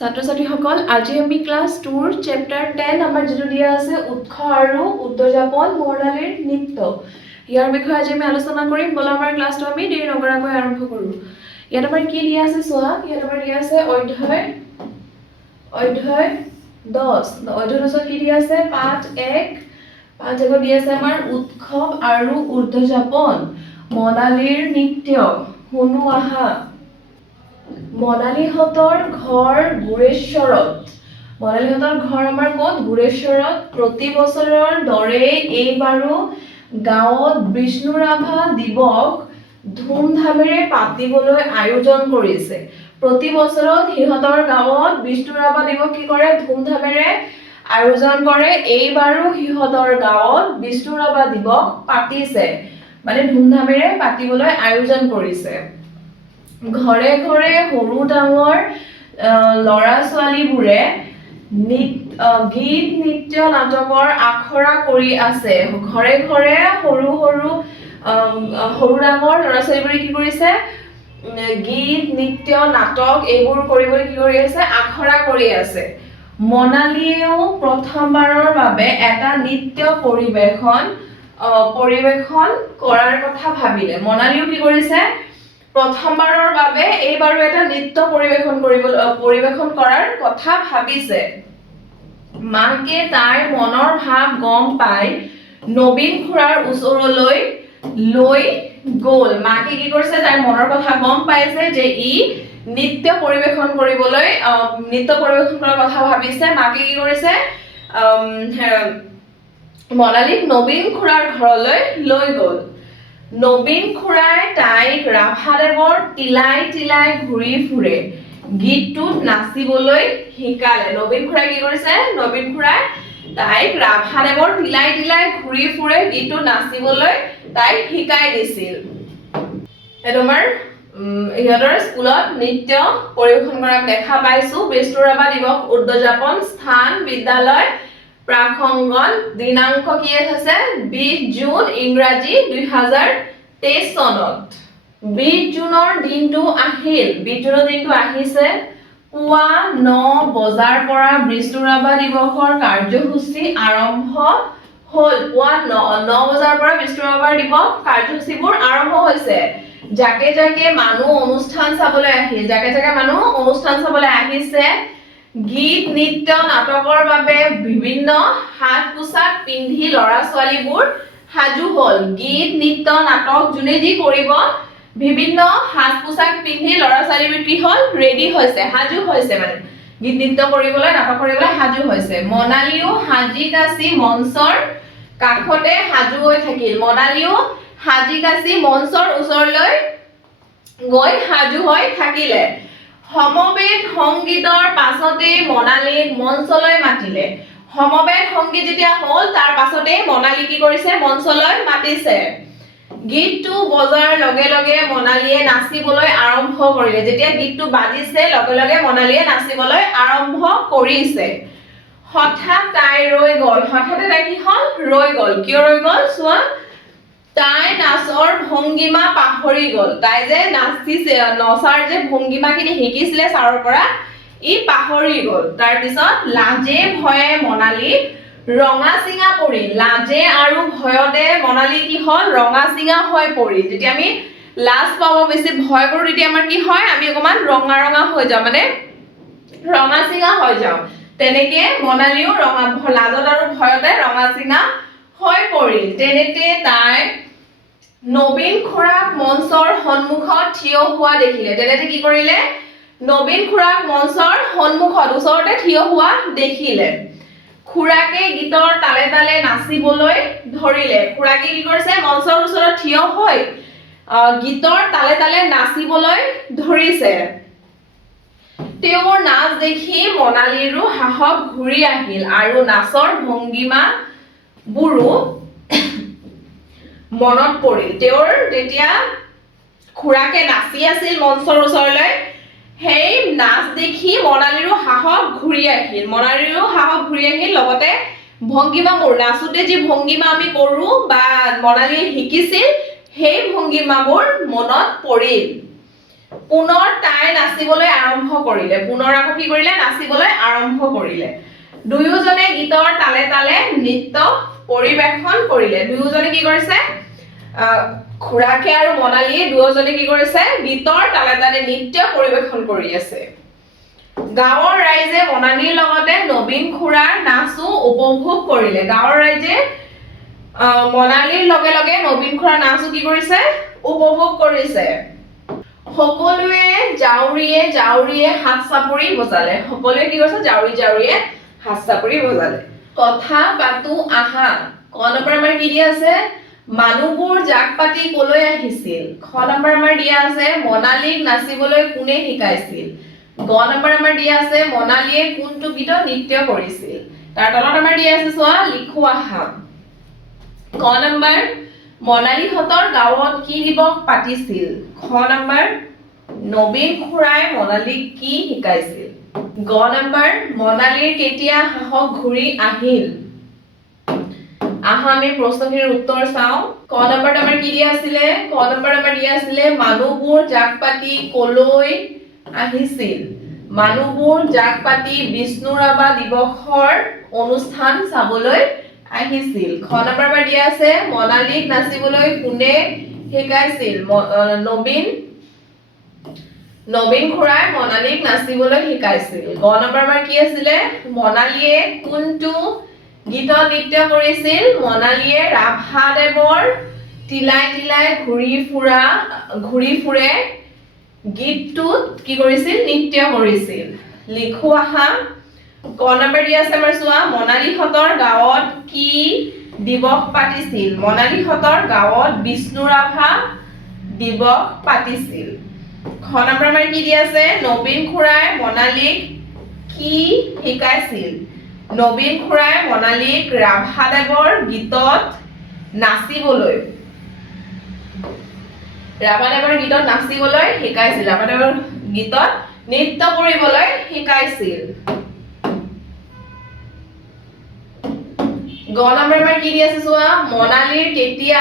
ছাত্ৰ ছাত্ৰীসকল আজি আমি ক্লাছ 2 ৰ চেপ্টাৰ 10 আমাৰ যেটো দিয়া আছে উৎস আৰু উদ্যাপন বৰ্ণালীৰ নৃত্য ইয়াৰ বিষয়ে আজি আমি আলোচনা কৰিম বলা আমাৰ ক্লাছটো আমি দেৰি নকৰাকৈ আৰম্ভ কৰো ইয়াত আমাৰ কি দিয়া আছে সোৱা ইয়াত আমাৰ দিয়া আছে অধ্যায় 10 অধ্যায় 10 কি দিয়া আছে পাঠ 1 পাঠ 1 দিয়া আছে আমাৰ উৎসৱ আৰু উদ্যাপন বৰ্ণালীৰ নৃত্য শুনো আহা মনালীহঁতৰ ঘৰ গুৰেশ্বৰত মনালীহঁতৰ ঘৰ আমাৰ ক'ত গুৰেশ্বৰত প্ৰতি বছৰৰ দৰে এইবাৰো গাঁৱত বিষ্ণু ৰাভা দিৱস ধুমধামেৰে পাতিবলৈ আয়োজন কৰিছে প্ৰতি বছৰত সিহঁতৰ গাঁৱত বিষ্ণু ৰাভা দিৱস কি কৰে ধুমধামেৰে আয়োজন কৰে এইবাৰো সিহঁতৰ গাঁৱত বিষ্ণু ৰাভা দিৱস পাতিছে মানে ধুমধামেৰে পাতিবলৈ আয়োজন কৰিছে ঘৰে ঘৰে সৰু ডাঙৰ লৰা ছোৱালীবোৰে গীত নৃত্য নাটকৰ আখৰা কৰি আছে ঘৰে ঘৰে সৰু ডাঙৰ লৰা ছোৱালীবোৰে কি কৰিছে গীত নৃত্য নাটক এইবোৰ কৰিবলৈ কি কৰি আছে আখৰা কৰি আছে মনালীয়েও প্ৰথমবাৰৰ বাবে এটা নৃত্য পৰিবেশন কৰাৰ কথা ভাবিলে মনালীও কি কৰিছে প্ৰথমবাৰৰ বাবে এইবাৰো এটা নৃত্য পৰিবেশন কৰাৰ কথা ভাবিছে মাকে তাইৰ মনৰ ভাৱ গম পাই নবীন খুৰাৰ ওচৰলৈ লৈ গ'ল মাকে কি কৰিছে তাইৰ মনৰ কথা গম পাইছে যে ই নৃত্য পৰিবেশন কৰাৰ কথা ভাবিছে মাকে কি কৰিছে মনালীক নবীন খুৰাৰ ঘৰলৈ লৈ গ'ল নবীন খুৰাই তাইক ৰাভাদেৱৰ তিলাই ঘূৰি ফুৰে গীতটোত নাচিবলৈ শিকালে নবীন খুৰাই কি কৰিছে নবীন খুৰাই তাইক ৰাভাদেৱৰ তিলাই ঘূৰি ফুৰে গীতটোত নাচিবলৈ তাইক শিকাই দিছিল এদমাৰ ইহঁতৰ স্কুলত নৃত্য পৰিবেশন কৰা দেখা পাইছো বিষ্ণু ৰাভা দিৱস উদ্যাপন স্থান বিদ্যালয় প্ৰাসংগন দিনাংক কি আছে 20 জুন ইংৰাজী 2023 চনত 20 জুনৰ দিনটো আহিছে পুৱা 9 বজাৰ পৰা বিষ্ণু ৰাভা দিৱসৰ কাৰ্যসূচী আৰম্ভ হ'ল পুৱা 9 বজাৰ পৰা বিষ্ণু ৰাভা দিৱস কাৰ্যসূচীবোৰ আৰম্ভ হৈছে জাকে জাকে মানুহ অনুষ্ঠান চাবলৈ আহিছে গীত নৃত্য নাটকৰ বাবে বিভিন্ন সাজ পোছাক পিন্ধি লৰা ছোৱালীবোৰ সাজু হ'ল গীত নৃত্য নাটক যোনে যি কৰিব বিভিন্ন সাজ পোছাক পিন্ধি লৰা ছোৱালীবোৰ কি হ'ল ৰেডি হৈছে সাজু হৈছে মানে গীত নৃত্য কৰিবলৈ নাটক কৰিবলৈ সাজু হৈছে মনালীও সাজি কাচি মঞ্চৰ কাষতে সাজু হৈ থাকিল মনালীও সাজি কাচি মঞ্চৰ ওচৰলৈ গৈ সাজু হৈ থাকিলে সমবেত সংগীতৰ পাছতে মনালীক মঞ্চলৈ মাতিলে সমবেত সংগীত যেতিয়া হ'ল তাৰ পাছতে মনালী কি কৰিছে মঞ্চলৈ মাতিছে গীতটো বজাৰ লগে লগে মনালীয়ে নাচিবলৈ আৰম্ভ কৰিলে যেতিয়া গীতটো বাজিছে লগে লগে মনালীয়ে নাচিবলৈ আৰম্ভ কৰিছে হঠাৎ তাই ৰৈ গ'ল কিয় ৰৈ গ'ল চোৱা তাই নাচৰ ভংগিমা পাহৰি গ'ল তাই যে নাচিছে নচাৰ যে ভংগিমাখিনি শিকিছিলে ছাৰৰ পৰা ই পাহৰি গ'ল তাৰ পিছত লাজে ভয়ে মনালী ৰঙা চিঙা পৰিল লাজে আৰু ভয়তে মনালী কি হ'ল ৰঙা চিঙা হৈ পৰিল যেতিয়া আমি লাজ পাব বেছি ভয় কৰো তেতিয়া আমাৰ কি হয় আমি অকমান ৰঙা হৈ যাওঁ মানে ৰঙা চিঙা হৈ যাওঁ তেনেকে মনালীও লাজত আৰু ভয়তে ৰঙা চিঙা হৈ পৰিল তেনেতে তাই নবীন খুৰাক মঞ্চৰ সন্মুখত থিয় হোৱা দেখিলে তেনেতে কি কৰিলে নবীন খুৰাক মঞ্চৰ সন্মুখত ওচৰতে থিয় হোৱা দেখিলে খুৰাকে গীতৰ তালে তালে নাচিবলৈ ধৰিলে খুৰাকে কি কৰিছে মঞ্চৰ ওচৰত থিয় হৈ গীতৰ তালে তালে নাচিবলৈ ধৰিছে তেওঁৰ নাচ দেখি মনালীৰো সাহস ঘূৰি আহিল আৰু নাচৰ ভংগিমাবোৰো মনত পৰিল তেওঁৰ যেতিয়া খুৰাকে নাচি আছিল মঞ্চৰ ওচৰলৈ সেই নাচ দেখি মনালীৰো সাহস ঘূৰি আহিল লগতে ভংগিমাবোৰ নাচোতে যি ভংগিমা আমি কৰো বা মনালীয়ে শিকিছিল সেই ভংগিমাবোৰ মনত পৰিল পুনৰ তাই নাচিবলৈ আৰম্ভ কৰিলে পুনৰ আকৌ কি কৰিলে নাচিবলৈ আৰম্ভ কৰিলে দুয়োজনে গীতৰ তালে তালে নৃত্য পৰিবেশন কৰিলে দুয়োজনে কি কৰিছে খুৰাকে আৰু মনালী দুয়োজনে কি কৰিছে গীতৰ তালে তালে নৃত্য পৰিবেশন কৰি আছে গাঁৱৰ ৰাইজে মনালীৰ লগতে নবীন খুৰাৰ নাচো উপভোগ কৰিলে গাঁৱৰ ৰাইজে মনালীৰ লগে লগে নবীন খুৰাৰ নাচো কি কৰিছে উপভোগ কৰিছে সকলোৱে জাউৰিয়ে জাউৰিয়ে হাত চাপৰি বজালে সকলোৱে কি কৰিছে জাউৰি জাউৰিয়ে হাত চাপৰি বজালে কথা পাতো আহা ক নম্বৰ আমাৰ কি দিয়া আছে মানুহবোৰ জাক পাতি কলৈ আহিছিল খ নম্বৰ আমাৰ দিয়া আছে মনালীক নাচিবলৈ কোনে শিকাইছিল গ নম্বৰ আমাৰ দিয়া আছে মনালীয়ে কোনটো গীতত নৃত্য কৰিছিল তাৰ তলত আমাৰ দিয়া আছে চোৱা লিখো আহা ক নম্বৰ মনালীহঁতৰ গাঁৱত কি দিৱস পাতিছিল খ নম্বৰ নবীন খুৰাই মনালীক কি শিকাইছিল গ নম্বৰ মনালীৰ কেতিয়া সাহস ঘূৰি আহিল আহা আমি প্ৰশ্নখিনিৰ উত্তৰ চাওঁ ক নম্বৰত আমাৰ কি দিয়া আছিলে ক নম্বৰ আমাৰ দিয়া আছিলে মানুহবোৰ জাক পাতি কলৈ আহিছিল মানুহবোৰ জাক পাতি বিষ্ণু ৰাভা দিৱসৰ অনুষ্ঠান চাবলৈ আহিছিল খ নম্বৰ আমাৰ দিয়া আছে মনালীক নাচিবলৈ কোনে শিকাইছিল নবীন খুৰাই মনালীক নাচিবলৈ শিকাইছিল গ নম্বৰ আমাৰ কি আছিলে মনালীয়ে কোনটো গীতত নৃত্য কৰিছিল মনালীয়ে ৰাভাদেৱৰ তিলাই তিলাই ঘূৰি ফুৰে গীতটোত কি কৰিছিল নৃত্য কৰিছিল লিখো আহা ক নম্বৰ দিয়া আছে আমাৰ চোৱা মনালীহঁতৰ গাঁৱত কি দিৱস পাতিছিল মনালীহঁতৰ গাঁৱত বিষ্ণু ৰাভা দিৱস পাতিছিল খ নম্বৰ আমাৰ কি দিয়া আছে নবীন খুৰাই মনালীক কি শিকাইছিল নবীন খুৰাই মনালীক ৰাভাদেৱৰ গীতত নাচিবলৈ শিকাইছিল ৰাভাদেৱৰ গীতত নৃত্য কৰিবলৈ শিকাইছিল গ নম্বৰ আমাৰ কি দি আছে চোৱা মনালীৰ কেতিয়া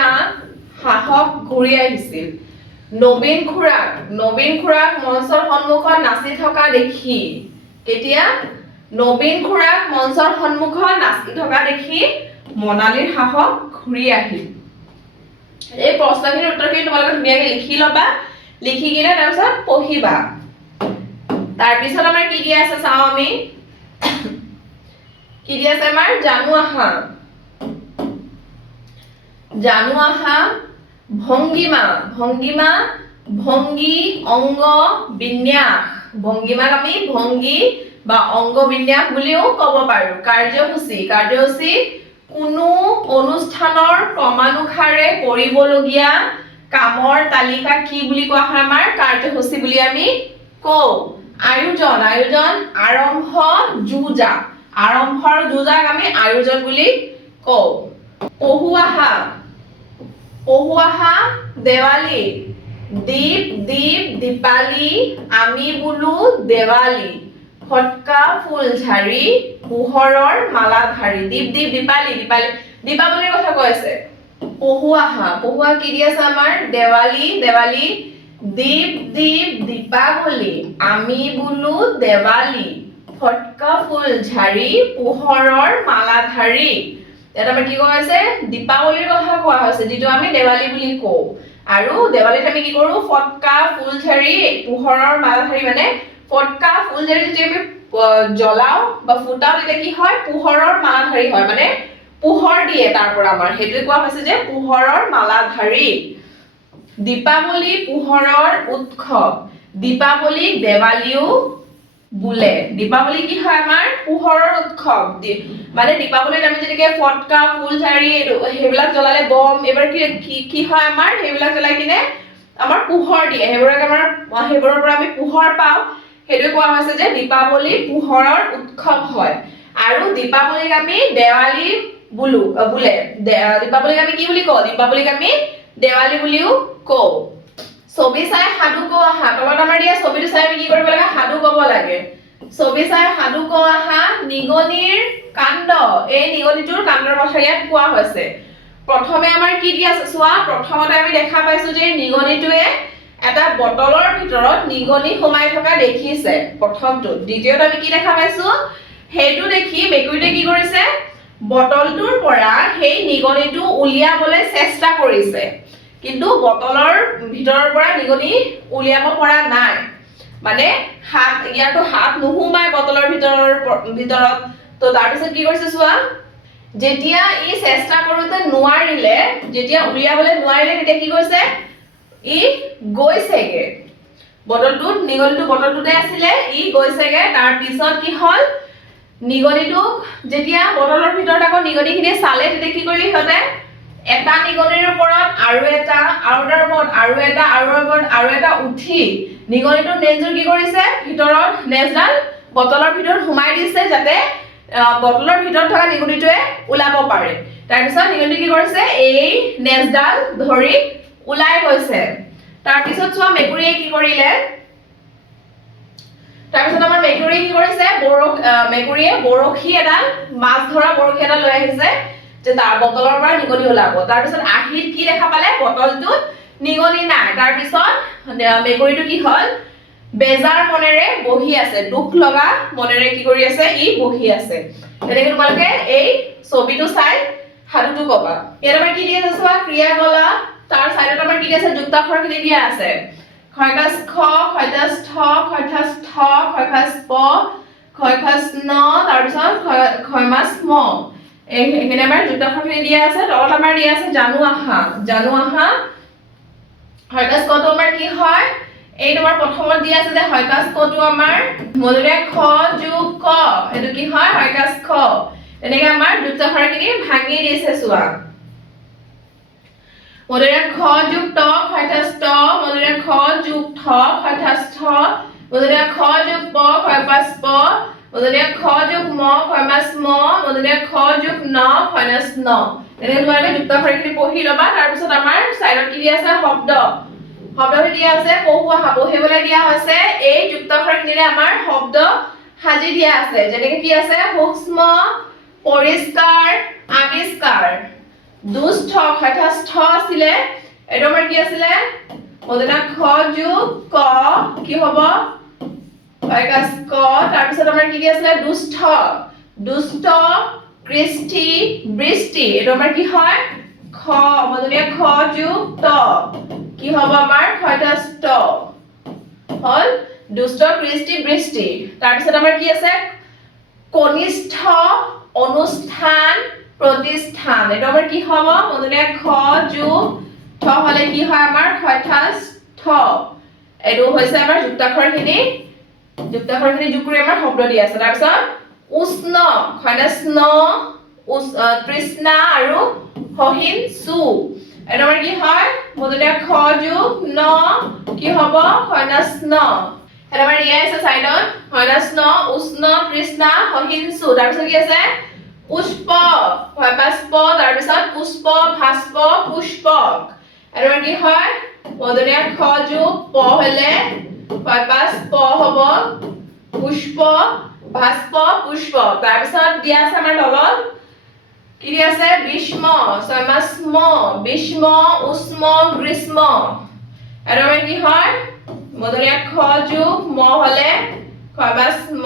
সাহস ঘূৰি আহিছিল নবীন খুৰাক মঞ্চৰ সন্মুখত নাচি থকা দেখি কেতিয়া নবীন খুৰাক মঞ্চৰ সন্মুখত নাচি থকা দেখি মনালীৰ সাহস ঘূৰি আহিল এই প্ৰশ্নখিনিৰ উত্তৰখিনি তোমালোকে ধুনীয়াকৈ লিখি ল'বা লিখি কিনে তাৰপিছত পঢ়িবা তাৰপিছত আমাৰ কি দিয়া আছে চাওঁ আমি কি দিয়া আছে আমাৰ জানো আহা ভংগী অংগ বিন্যাস ভংগীমাক আমি ভংগী বা অংগ বিন্যাস বুলিও ক'ব পাৰো কাৰ্যসূচী কোনো অনুষ্ঠানৰ ক্ৰমানুসাৰে কৰিবলগীয়া কামৰ তালিকা কি বুলি কোৱা হয় আমাৰ কাৰ্যসূচী বুলি আমি কওঁ আয়োজন আৰম্ভৰ যোজাক আমি আয়োজন বুলি কওঁ পহুৱাহা দেৱালী দীপালী আমি বোলো দেৱালী ফটকা ফুল ঝাৰি পোহৰৰ মালা ধাৰি দীপাৱলীৰ কথা কৈ আছে পহুৱা কি দি আছে আমাৰ দেৱালী দীপাৱলী আমি বোলো দেৱালী ফটকা ফুল ঝাৰি পোহৰৰ মালা ধাৰি এটা আমাৰ কি কোৱা হৈছে দীপাৱলীৰ কথা কোৱা হৈছে যিটো আমি দেৱালী বুলি কওঁ আৰু দেৱালীত আমি কি কৰো ফটকা ফুল ঝাৰি পোহৰৰ মালা ধাৰি মানে ফটকা ফুল ঝাৰি যেতিয়া আমি জ্বলাও বা ফুটাও তেতিয়া কি হয় পোহৰৰ মালা ধাৰি হয় মানে পোহৰ দিয়ে তাৰ পৰা আমাৰ হেতু কোৱা হৈছে যে পোহৰৰ মালা ধাৰি দীপাৱলী পোহৰৰ উৎসৱ দীপাৱলীক দেৱালীও বোলে দীপাৱলী কি হয় আমাৰ পোহৰৰ উৎসৱ মানে দীপাৱলীত আমি যেনেকে ফটকা ফুল ঝাৰি সেইবিলাক জ্বলালে বম এবাৰ কি হয় আমাৰ সেইবিলাক জ্বলাই কিনে আমাৰ পোহৰ দিয়ে সেইবোৰৰ পৰা আমি পোহৰ পাওঁ হেতু কোৱা হৈছে যে দীপাৱলী পোহৰৰ উৎসৱ হয় আৰু দীপাৱলীক আমি দেৱালী বোলে দীপাৱলীক আমি কি বুলি কওঁ দীপাৱলীক আমি দেৱালী বুলিও কওঁ ছবি চাই সাধু কোৱা আহা তলত আমাৰ দিয়া ছবিটো চাই আমি কি কৰিব লাগে সাধু ক'ব লাগে ছবি চাই সাধু কোৱা আহা নিগনিৰ কাণ্ড এই নিগনিটোৰ কাণ্ডৰ কথা ইয়াত কোৱা হৈছে প্ৰথমে আমাৰ কি দি আছে চোৱা প্ৰথমতে আমি দেখা পাইছো যে নিগনিটোৱে এটা বটলৰ ভিতৰত নিগনি সোমাই থকা দেখিছে প্ৰথমটো দ্বিতীয়টো আমি কি দেখা পাইছো সেইটো দেখি মেকুৰীটোৱে কি কৰিছে বটলটোৰ পৰা সেই নিগনিটো উলিয়াবলৈ চেষ্টা কৰিছে কিন্তু বটলৰ ভিতৰৰ পৰা নিগনি উলিয়াব পৰা নাই মানে ইয়াৰটো হাত নোহোমাই বটলৰ ভিতৰত তো তাৰ পিছত কি কৰিছে চোৱা যেতিয়া ই চেষ্টা কৰোতে নোৱাৰিলে যেতিয়া উলিয়াবলৈ নোৱাৰিলে তেতিয়া কি কৰিছে ই গৈছেগে বটলটোত নিগনিটো বটলটোতে আছিলে ই গৈছেগে তাৰ পিছত কি হল নিগনিটোক যেতিয়া বটলৰ ভিতৰত আকৌ নিগনিখিনি চালে তেতিয়া কি কৰিলে হতে এটা নিগনিৰ ওপৰত আৰু এটা উঠি নিগনিটো নেজৰ কি কৰিছে ভিতৰত নেজডাল বটলৰ ভিতৰত সোমাই দিছে যাতে বটলৰ ভিতৰত থকা নিগনিটোৱে ওলাব পাৰে তাৰ পিছত নিগনিটো কি কৰিছে এই নেজডাল ধৰি ওলাই গৈছে তাৰ পিছত চোৱা মেকুৰীয়ে কি কৰিলে তাৰ পিছত আমাৰ মেকুৰীয়ে কি কৰিছে মেকুৰীয়ে বৰশী এডাল মাছ ধৰা বৰশী এডাল লৈ আহিছে যে তাৰ বটলৰ পৰা নিগনি ওলাব তাৰ পিছত আহিত কি দেখা পালে বটলটোত নিগনি নাই তাৰ পিছত মেকুৰীটো কি হল বেজাৰ মনেৰে বহি আছে দুখ লগা মনেৰে কি কৰি আছে ই বহি আছে তেনেকৈ তোমালোকে এই ছবিটো চাই হাতুটো কবা ইয়াত আমাৰ কি দিয়া আছে চোৱা ক্ৰিয়াকলাপ তাৰ সাইডত আমাৰ কি আছে যুক্তাক্ষৰখিনি দিয়া আছে ক্ষয়কাস খ ক্ষয়কাস ঠ ক্ষয়কাস ঠ ক্ষয়কাস প ক্ষয়কাস ন তাৰ পিছত ক্ষয়মাস ম এখানে আমাৰ যুক্তাক্ষৰখিনি দিয়া আছে তলত আমাৰ দিয়া আছে জানু আহা ক্ষয়কাস কটো আমাৰ কি হয় এই তোমাৰ প্ৰথমত দিয়া আছে যে ক্ষয়কাস কটো আমাৰ মূলৰে খ যোগ ক এটো কি হয় ক্ষয়কাস খ এনেকৈ আমাৰ যুক্তাক্ষৰখিনি ভাঙি দিছে চোৱা মূলৰে খ যোগ ট ক্ষয়কাস ট মূলৰে খ যোগ ঠ ক্ষয়কাস ঠ মূলৰে খ যোগ প ক্ষয়কাস প মূলৰে খ যোগ ম ক্ষয়মাস ম মূলৰে খ যোগ ন ক্ষয়নাস ন এনেকৈ তোমালোকে যুক্তাক্ষৰখিনি পঢ়ি ল'বা তাৰ পিছত আমাৰ সাইডত কি দিয়া আছে শব্দখিনি দিয়া আছে পঢ়িবলৈ দিয়া হৈছে এই যুক্তাক্ষৰখিনিৰে আমাৰ শব্দ সাজি দিয়া আছে যেনেকৈ কি আছে সূক্ষ্ম পৰিষ্কাৰ আবিষ্কাৰ দুস্থ ক্ষয়কাষ্ঠ আছিলে এটো আমাৰ কি আছিলে মূলৰে খ যোগ ক কি হ'ব ক্ষয়কাস ক তাৰ পিছত আমাৰ কি আছিলে দুষ্ট কৃষ্টি বৃষ্টি এটো আমাৰ কি হয় খ মূলৰে খ যোগ ত কি হ'ব আমাৰ ক্ষয়কাস ট হল দুষ্ট কৃষ্টি বৃষ্টি তাৰ পিছত আমাৰ কি আছে কনিষ্ঠ অনুষ্ঠান প্ৰতিষ্ঠান এটো আমাৰ কি হ'ব মূলৰে খ যোগ ঠ হলে কি হয় আমাৰ ক্ষয়কাস ঠ এটো হৈছে আমাৰ যুক্তাক্ষৰখিনি যোগ কৰি আমাৰ শব্দ দিয়া আছে তাৰ পিছত উষ্ণ ক্ষয়নাস ন তৃষ্ণা আৰু সহিষ্ণু এটো আমাৰ কি হয় মূলৰে খ যোগ ন কি হ'ব ক্ষয়নাস ন এটো আমাৰ দিয়া আছে সাইডত ক্ষয়নাস ন উষ্ণ তৃষ্ণা সহিষ্ণু তাৰ পিছত কি আছে পুষ্প ক্ষয়কাস প তাৰ পিছত পুষ্প ভাস্প পুষ্পক এটো আমাৰ কি হয় মূলৰে খ যোগ প হলে ক্ষয়কাস প হ'ব পুষ্প ভাস্প পুষ্পক তাৰ পিছত দিয়া আছে আমাৰ তলত কি দিয়া আছে গ্ৰীষ্ম ছয়মাস ম গ্ৰীষ্ম উষ্ম গ্ৰীষ্ম এটো আমাৰ কি হয় মূলৰে খ যোগ ম হলে ক্ষয়কাস ম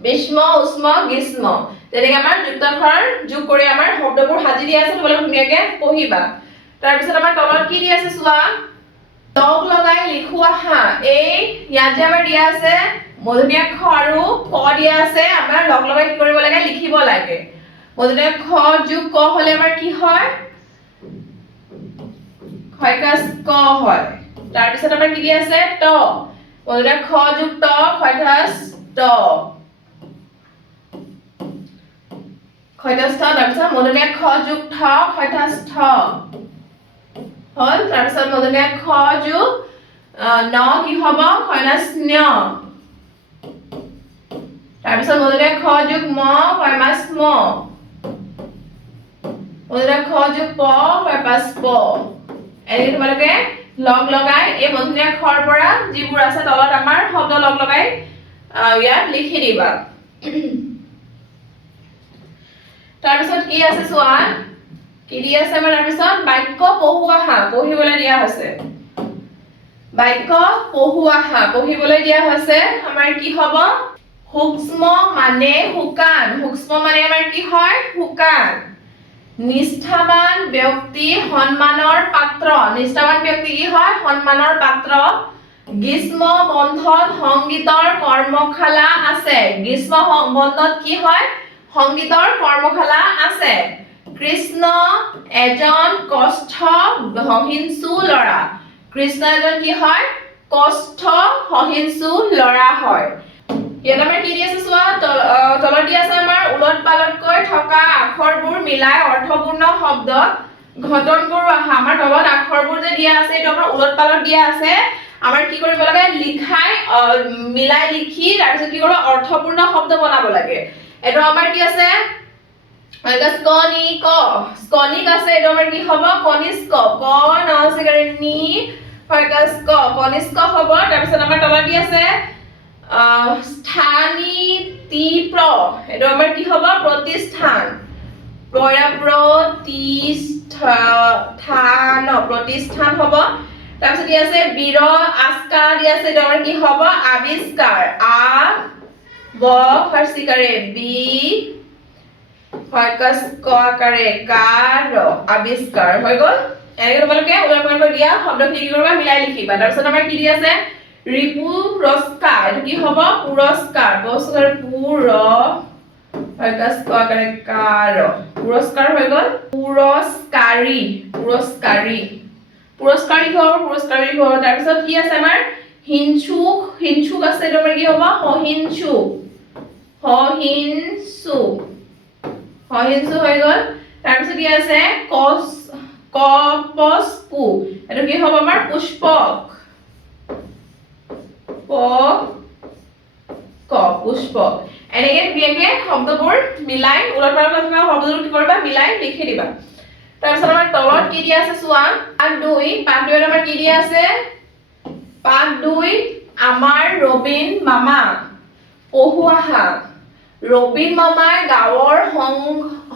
গ্ৰীষ্ম উষ্ম গ্ৰীষ্ম তেনেকৈ আমাৰ যুক্তাক্ষৰ যোগ কৰি আমাৰ শব্দবোৰ সাজি দিয়া আছে তোমালোকে ধুনীয়াকৈ পঢ়িবা তাৰ পিছত আমাৰ তলত কি দিয়া আছে চোৱা লগ লগাই লিখোৱা হা এই ইয়াত যে আমাৰ দিয়া আছে মূলৰে খ আৰু ক দিয়া আছে আমাৰ লগ লগাই কি কৰিব লাগে লিখিব লাগে মূলৰে খ যোগ ক হলে আমাৰ কি হয় ক্ষয়কাস ক হয় তাৰ পিছত আমাৰ কি দিয়া আছে ট মূলৰে খ যোগ ট ক্ষয়কাস ট ক্ষয়কাষ্ঠ তাৰ পিছত মূলৰে খ যোগ ঠ ক্ষয়কাষ্ঠ হল তাৰ পিছত মূলৰে খ যোগ ন কি হ'ব ক্ষয়নাস ঞ তাৰ পিছত মূলৰে খ যোগ ম ক্ষয়মাস ম মূলৰে খ যোগ প ক্ষয়কাস প এনেকৈ তোমালোকে লগ লগাই এই মূলৰে খৰ পৰা যিবোৰ আছে তলত আমাৰ শব্দ লগ লগাই ইয়াত লিখি দিবা তাৰ পিছত কি আছে চোৱা কি কি দিয়া আছে আমাৰ তাৰপিছত বাক্য পঢ়ুৱা হা পঢ়িবলৈ দিয়া হৈছে বাক্য পঢ়ুৱা হা পঢ়িবলৈ দিয়া হৈছে আমাৰ কি হ'ব সূক্ষ্ম মানে শুকান সূক্ষ্ম মানে আমাৰ কি হয় শুকান নিষ্ঠাবান ব্যক্তি সন্মানৰ পাত্ৰ নিষ্ঠাবান ব্যক্তি কি হয় সন্মানৰ পাত্ৰ গ্ৰীষ্ম বন্ধত সংগীতৰ কৰ্মশালা আছে গ্ৰীষ্ম বন্ধত কি হয় সংগীতৰ কৰ্মশালা আছে কৃষ্ণ এজন কষ্ঠ সহিষ্ণু ল'ৰা কৃষ্ণ এজন কি হয় কষ্ঠ সহিষ্ণু ল'ৰা হয় ইয়াত আমাৰ কি দি আছে চোৱা তলত দি আছে আমাৰ উলট পালটকৈ থকা আখৰবোৰ মিলাই অৰ্থপূৰ্ণ শব্দ গঠন কৰোৱা আমাৰ তলত আখৰবোৰ যে দিয়া আছে এইটো আমাৰ উলট পালট দিয়া আছে আমাৰ কি কৰিব লাগে লিখাই মিলাই লিখি তাৰপিছত কি কৰিব অৰ্থপূৰ্ণ শব্দ বনাব লাগে এটো আমাৰ কি আছে স্কনিক আছে এটো আমাৰ কি হ'ব কনিষ্ক ক ন আছে কাৰণে নি ফৰকাস্ক কনিষ্ক হ'ব তাৰপিছত আমাৰ তলত দি আছে স্থানী তীব্ৰ এটো আমাৰ কি হ'ব প্ৰতিষ্ঠান প্ৰতিষ্ঠান হ'ব তাৰপিছত দি আছে বীৰ আস্কাৰ দি আছে এটো আমাৰ কি হ'ব আবিষ্কাৰ আ ব ফাৰ্সিকাৰে বি ফৰকাস্ক আকাৰে কাৰ আবিষ্কাৰ হৈ গ'ল এনেকৈ তোমালোকে উদাহৰণ কৰি দিয়া শব্দখিনি কি কৰিবা মিলাই লিখিবা তাৰপিছত আমাৰ কি দি আছে ৰিপু পুৰস্কাৰ এটো কি হ'ব পুৰস্কাৰ পুৰস্কাৰ পুৰ ফৰকাস্ক আকাৰে কাৰ পুৰস্কাৰ হৈ গ'ল পুৰস্কাৰী পুৰস্কাৰী পুৰস্কাৰী হ'ব পুৰস্কাৰী হ'ব তাৰপিছত কি আছে আমাৰ হিংসুক আছে এটো আমাৰ কি হ'ব সহিংসু হৈ গ'ল তাৰপিছত কি আছে কপস্পু এটো কি হ'ব আমাৰ পুষ্পক পুষ্পক এনেকে ধুনীয়াকে শব্দবোৰ মিলাই উলট পালট থকা শব্দবোৰ কি কৰিবা মিলাই লিখি দিবা তাৰপিছত আমাৰ তলত কি দিয়া আছে চোৱা পাঠ 2 আমাৰ কি দিয়া আছে পাঠ 2 আমাৰ ৰবিন মামা পঢ়ুৱা হা ৰবিন মামাই গাঁৱৰ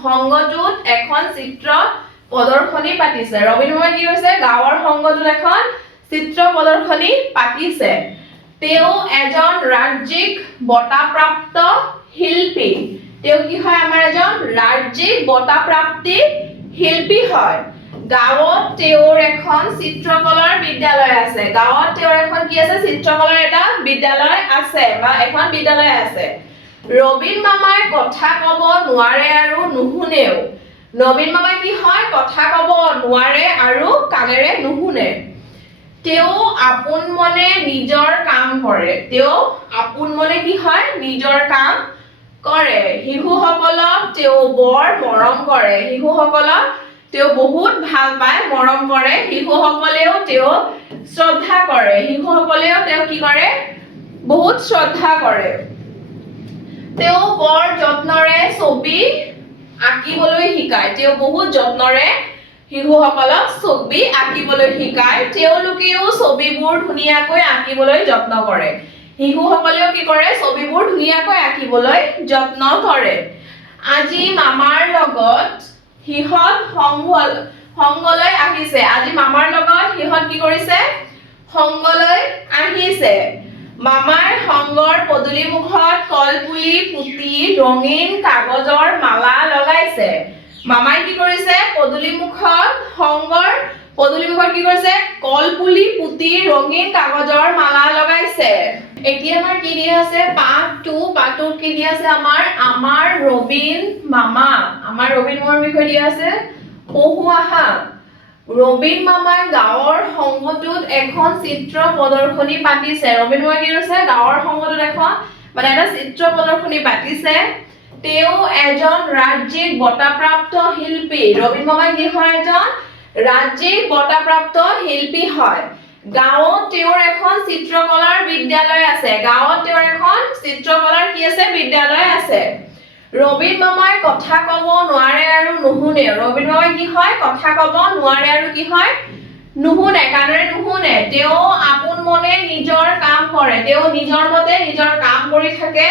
সংগটোত এখন চিত্ৰ প্ৰদৰ্শনী পাতিছে ৰবিন মামাই কি কৰিছে গাঁৱৰ সংগটোত এখন চিত্ৰ প্ৰদৰ্শনী পাতিছে তেওঁ এজন ৰাজ্যিক বঁটাপ্ৰাপ্ত শিল্পী তেওঁ কি হয় আমাৰ এজন ৰাজ্যিক বঁটাপ্ৰাপ্তি শিল্পী হয় গাঁৱত তেওঁৰ এখন চিত্ৰকলাৰ বিদ্যালয় আছে গাঁৱত তেওঁৰ এখন কি আছে চিত্ৰকলাৰ এটা বিদ্যালয় আছে বা এখন বিদ্যালয় আছে ৰবিন মামাই কথা ক'ব নোৱাৰে আৰু নুশুনেও নবীন মামাই কি হয় কথা ক'ব নোৱাৰে আৰু কাণেৰে নুশুনে তেওঁ আপোন মনে নিজৰ কাম কৰে তেওঁ আপোন মনে কি হয় নিজৰ কাম কৰে শিশুসকলক তেওঁ বৰ মৰম কৰে শিশুসকলক তেওঁ বহুত ভাল পায় মৰম কৰে শিশুসকলেও তেওঁ শ্ৰদ্ধা কৰে শিশুসকলেও তেওঁ কি কৰে বহুত শ্ৰদ্ধা কৰে তেওঁ বৰ যত্নৰে ছবি আঁকিবলৈ শিকায় তেওঁ বহুত যত্নৰে শিশুসকলক ছবি আঁকিবলৈ শিকায় তেওঁলোকেও ছবিবোৰ ধুনীয়াকৈ আঁকিবলৈ যত্ন কৰে শিশুসকলেও কি কৰে ছবিবোৰ ধুনীয়াকৈ আঁকিবলৈ যত্ন কৰে আজি মামাৰ লগত হিহত সংগলৈ আহিছে আজি মামাৰ লগত হিহত কি কৰিছে সংগলৈ আহিছে মামাৰ সংগৰ পদূলি মুখত কলপুলি পুতি ৰঙীন কাগজৰ মালা লগাইছে মামাই কি কৰিছে পদূলি মুখত কি কৰিছে কলপুলি পুতি ৰঙীন কাগজৰ মালা লগাইছে এতিয়া আমাৰ কি দিয়া আছে পাঠ 2 কি দিয়া আছে আমাৰ ৰবিন মামাৰ বিষয় দিয়া আছে পঢ়ুৱা হা ৰবিন মামাই গাঁৱৰ সংগটোত এখন চিত্ৰ প্ৰদৰ্শনী পাতিছে ৰবিন মামাই কি কৰিছে গাঁৱৰ সংগটোত এখন মানে এটা চিত্ৰ প্ৰদৰ্শনী পাতিছে তেওঁ এজন ৰাজ্যিক বঁটাপ্ৰাপ্ত শিল্পী ৰবিন মামাই কি হয় এজন ৰাজ্যিক বঁটাপ্ৰাপ্ত শিল্পী হয় গাঁৱত তেওঁৰ এখন চিত্ৰকলাৰ বিদ্যালয় আছে বিদ্যালয় আছে ৰবিন মামাই কথা ক'ব নোৱাৰে আৰু নুশুনে ৰবিন মামাই কি হয় কথা ক'ব নোৱাৰে আৰু কি হয় নুশুনে কাণেৰে নুশুনে তেওঁ আপোন মনে নিজৰ কাম কৰে তেওঁ নিজৰ মতে নিজৰ কাম কৰি থাকে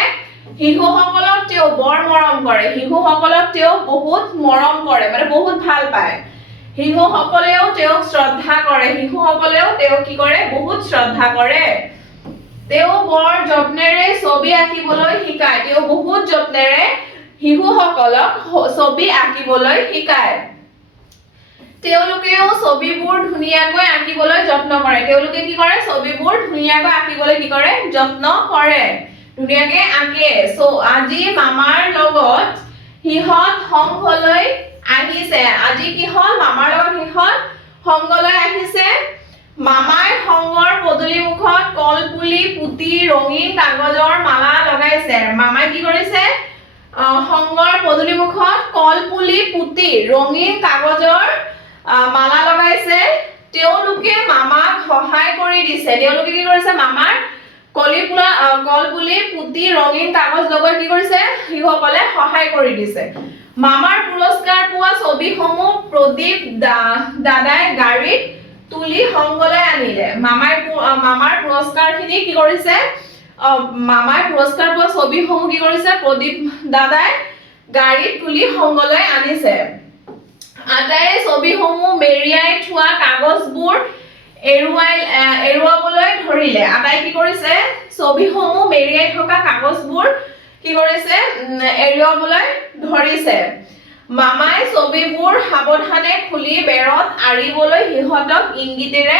শিশুসকলক তেওঁ বৰ মৰম কৰে শিশুসকলক তেওঁ বহুত মৰম কৰে মানে বহুত ভাল পায় শিশুসকলেও তেওঁক শ্ৰদ্ধা কৰে শিশুসকলেও তেওঁক কি কৰে বহুত শ্ৰদ্ধা কৰে তেওঁ বৰ যত্নেৰে ছবি আঁকিবলৈ শিকায় তেওঁ বহুত যত্নেৰে শিশুসকলক ছবি আঁকিবলৈ শিকায় তেওঁলোকেও ছবিবোৰ ধুনীয়াকৈ আঁকিবলৈ যত্ন কৰে তেওঁলোকে কি কৰে ছবিবোৰ ধুনীয়াকৈ আঁকিবলৈ কি কৰে যত্ন কৰে ধুনীয়াকৈ আঁকে আজি মামাৰ লগত হিহত সংঘলৈ আহিছে আজি কি হল মামাৰ লগত হিহত সংঘলৈ আহিছে মামাই সংঘৰ পদূলি মুখত কলপুলি পুতি ৰঙীন কাগজৰ মালা লগাইছে মামাই কি কৰিছে সংঘৰ পদূলি মুখত কলপুলি পুতি ৰঙীন কাগজৰ মালা লগাইছে তেওঁলোকে মামাক সহায় কৰি দিছে তেওঁলোকে কি কৰিছে মামাৰ কলপুলি পুতি ৰঙীন কাগজ লগাই কি কৰিছে শিশুসকলে সহায় কৰি দিছে মামাৰ পুৰস্কাৰ পোৱা ছবিসমূহ প্ৰদীপ দাদাই গাড়ীত তুলি সংঘলৈ আনিলে মামাৰ পুৰস্কাৰখিনি কি কৰিছে মামাই পুৰস্কাৰ পোৱা ছবিসমূহ কি কৰিছে প্ৰদীপ দাদাই গাড়ীত তুলি সংঘলৈ আনিছে আটাই ছবিসমূহ মেৰিয়াই থোৱা কাগজবোৰ এৰুৱাবলৈ ধৰিলে আটাই কি কৰিছে ছবিসমূহ মেৰিয়াই থকা কাগজবোৰ কি কৰিছে এৰুৱাবলৈ ধৰিছে মামাই ছবিবোৰ সাৱধানে খুলি বেৰত আৰিবলৈ সিহঁতক ইংগিতেৰে